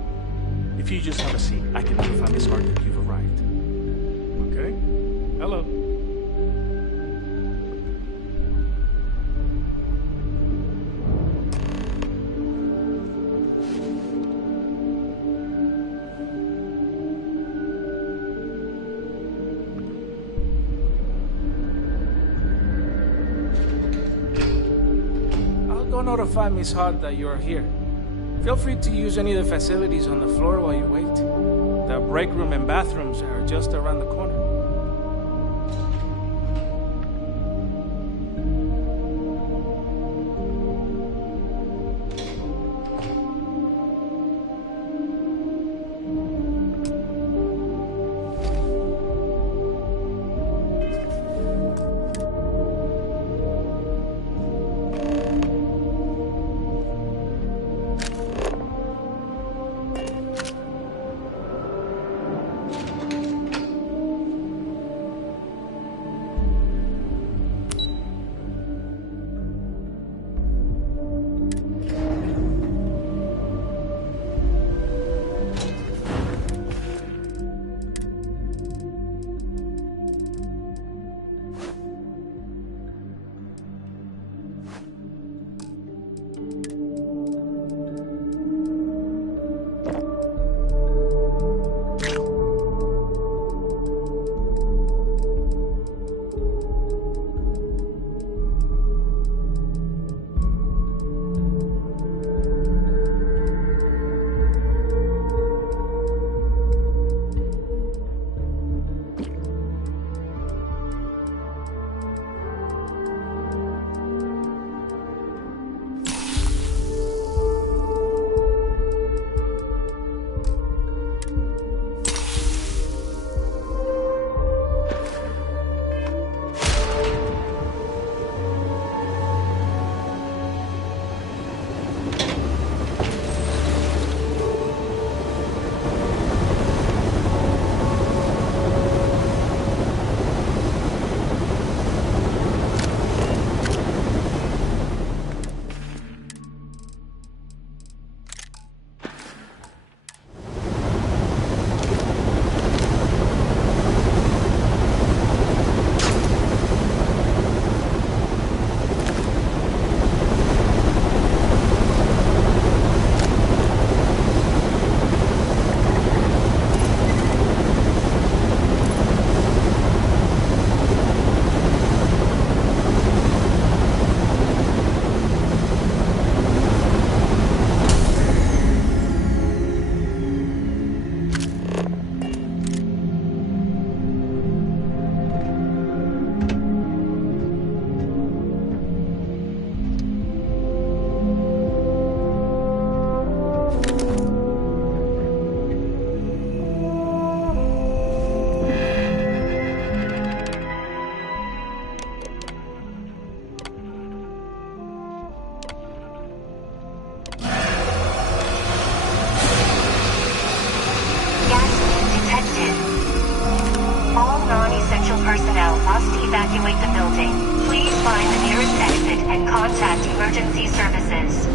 If you just have a seat, I can notify Miss Hart that you've arrived. Okay? Hello. Notify Miss Hart that you're here. Feel free to use any of the facilities on the floor while you wait. The break room and bathrooms are just around the corner. and contact emergency services.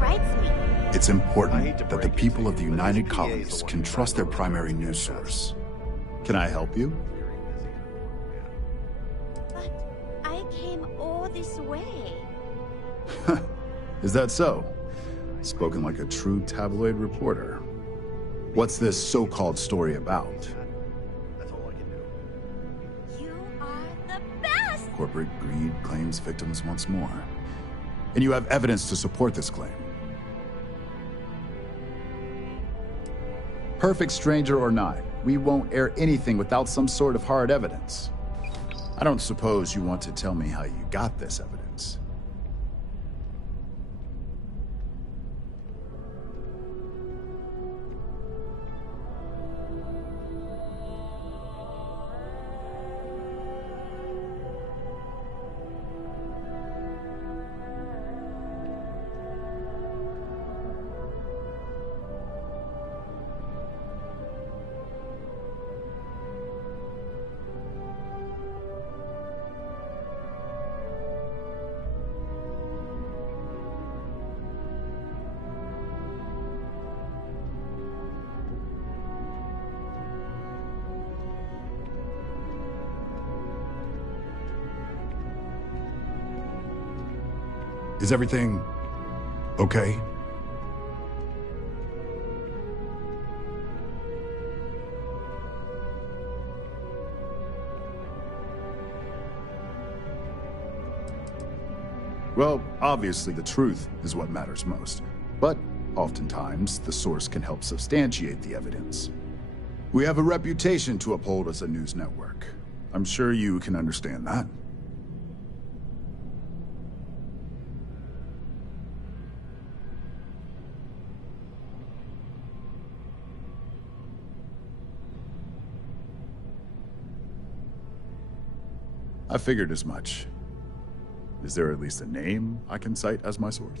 writes me. It's important that the people of the United Colonies can trust their primary news source. Can I help you? But I came all this way. Is that so? Spoken like a true tabloid reporter. What's this so-called story about? You are the best! Corporate greed claims victims once more. And you have evidence to support this claim. Perfect stranger or not, we won't air anything without some sort of hard evidence. I don't suppose you want to tell me how you got this evidence. Is everything okay? Well, obviously the truth is what matters most. But oftentimes, the source can help substantiate the evidence. We have a reputation to uphold as a news network. I'm sure you can understand that. I figured as much. Is there at least a name I can cite as my source?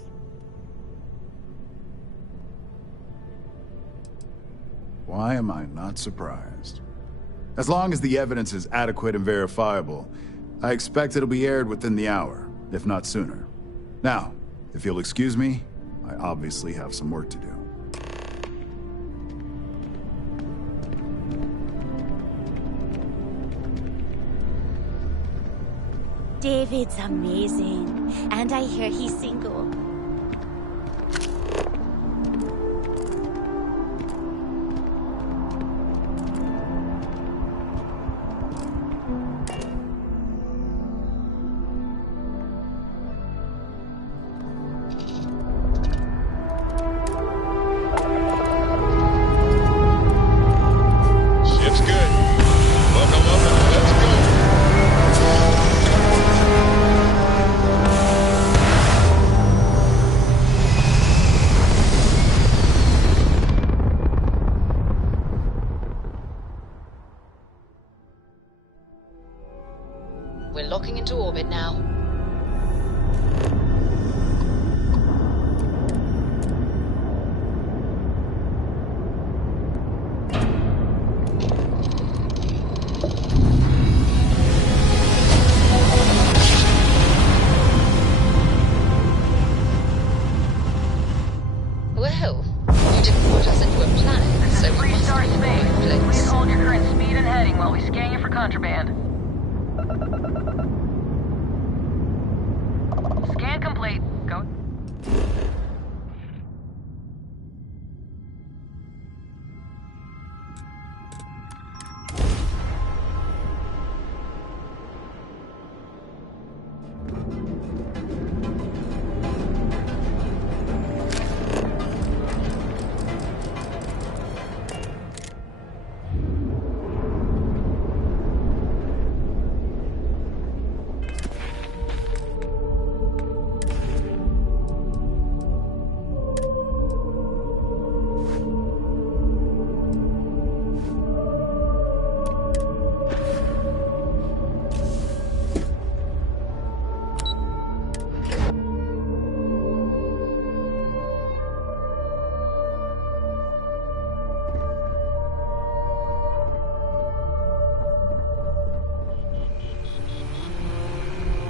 Why am I not surprised? As long as the evidence is adequate and verifiable, I expect it'll be aired within the hour, if not sooner. Now, if you'll excuse me, I obviously have some work to do. David's amazing, and I hear he's single. Ship's good. Buckle up and let's go. We're locking into orbit now. Well, you didn't put us into a planet, so we must Restart be in the space. right place. Please hold your current speed and heading while we scan you for contraband. Scan complete. Go.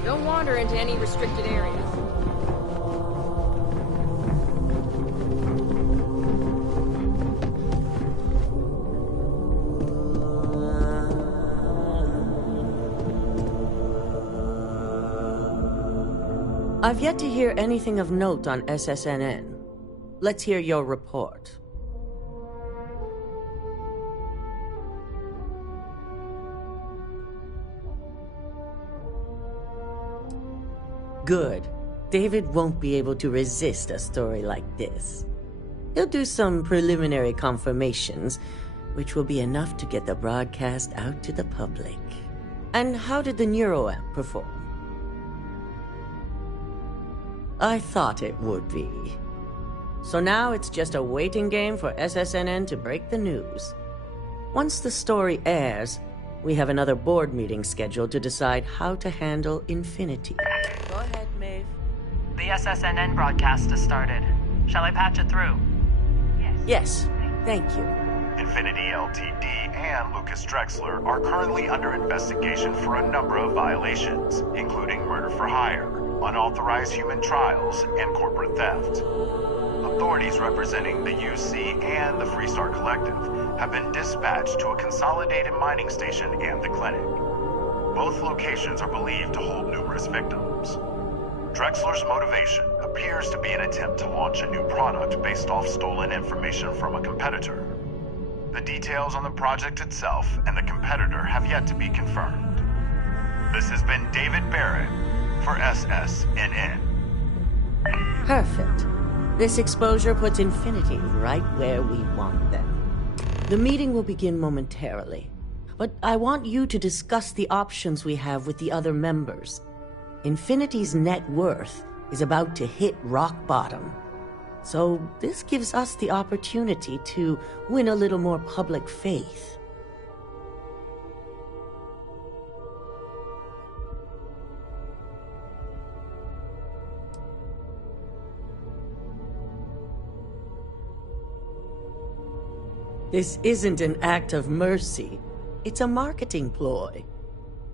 Don't wander into any restricted areas. I've yet to hear anything of note on SSNN. Let's hear your report. Good. David won't be able to resist a story like this. He'll do some preliminary confirmations, which will be enough to get the broadcast out to the public. And how did the NeuroAmp perform? I thought it would be. So now it's just a waiting game for SSNN to break the news. Once the story airs, we have another board meeting scheduled to decide how to handle Infinity. Go ahead, Maeve. The SSNN broadcast has started. Shall I patch it through? Yes, thank you. Infinity Ltd. and Lucas Drexler are currently under investigation for a number of violations, including murder for hire, unauthorized human trials, and corporate theft. Authorities representing the UC and the Freestar Collective have been dispatched to a consolidated mining station and the clinic. Both locations are believed to hold numerous victims. Drexler's motivation appears to be an attempt to launch a new product based off stolen information from a competitor. The details on the project itself and the competitor have yet to be confirmed. This has been David Barrett for SSNN. Perfect. This exposure puts Infinity right where we want them. The meeting will begin momentarily, but I want you to discuss the options we have with the other members. Infinity's net worth is about to hit rock bottom. So this gives us the opportunity to win a little more public faith. This isn't an act of mercy. It's a marketing ploy.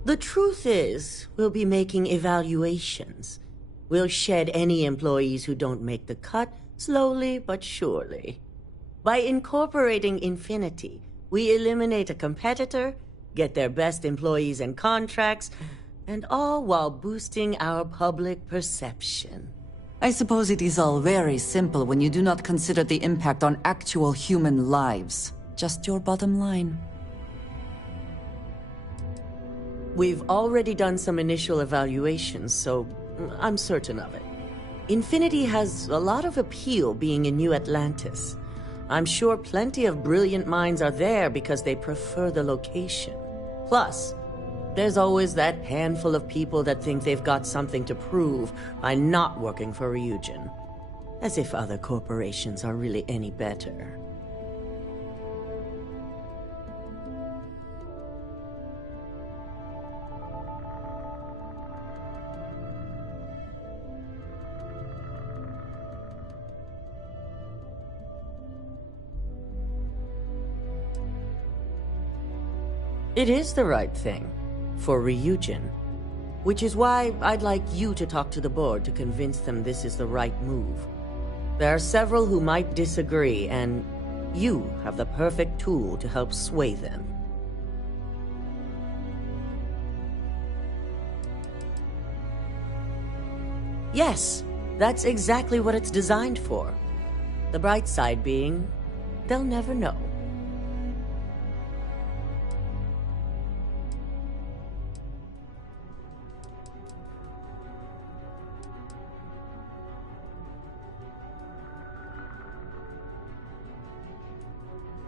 The truth is, we'll be making evaluations. We'll shed any employees who don't make the cut, slowly but surely. By incorporating Infinity, we eliminate a competitor, get their best employees and contracts, and all while boosting our public perception. I suppose it is all very simple when you do not consider the impact on actual human lives. Just your bottom line. We've already done some initial evaluations, so I'm certain of it. Infinity has a lot of appeal being in New Atlantis. I'm sure plenty of brilliant minds are there because they prefer the location. Plus, there's always that handful of people that think they've got something to prove by not working for Ryujin. As if other corporations are really any better. It is the right thing. For Ryujin. Which is why I'd like you to talk to the board to convince them this is the right move. There are several who might disagree, and you have the perfect tool to help sway them. Yes, that's exactly what it's designed for. The bright side being, they'll never know.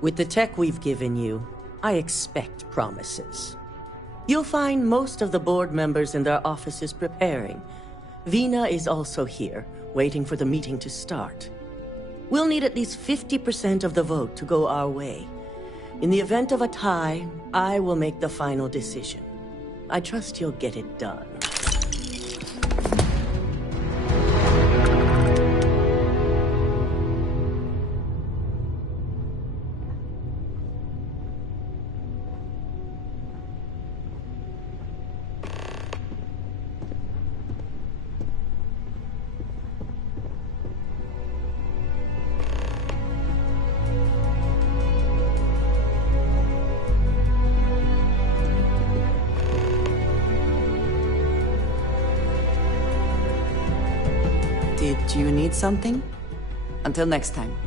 With the tech we've given you, I expect promises. You'll find most of the board members in their offices preparing. Vina is also here, waiting for the meeting to start. We'll need at least 50% of the vote to go our way. In the event of a tie, I will make the final decision. I trust you'll get it done. Did you need something? Until next time.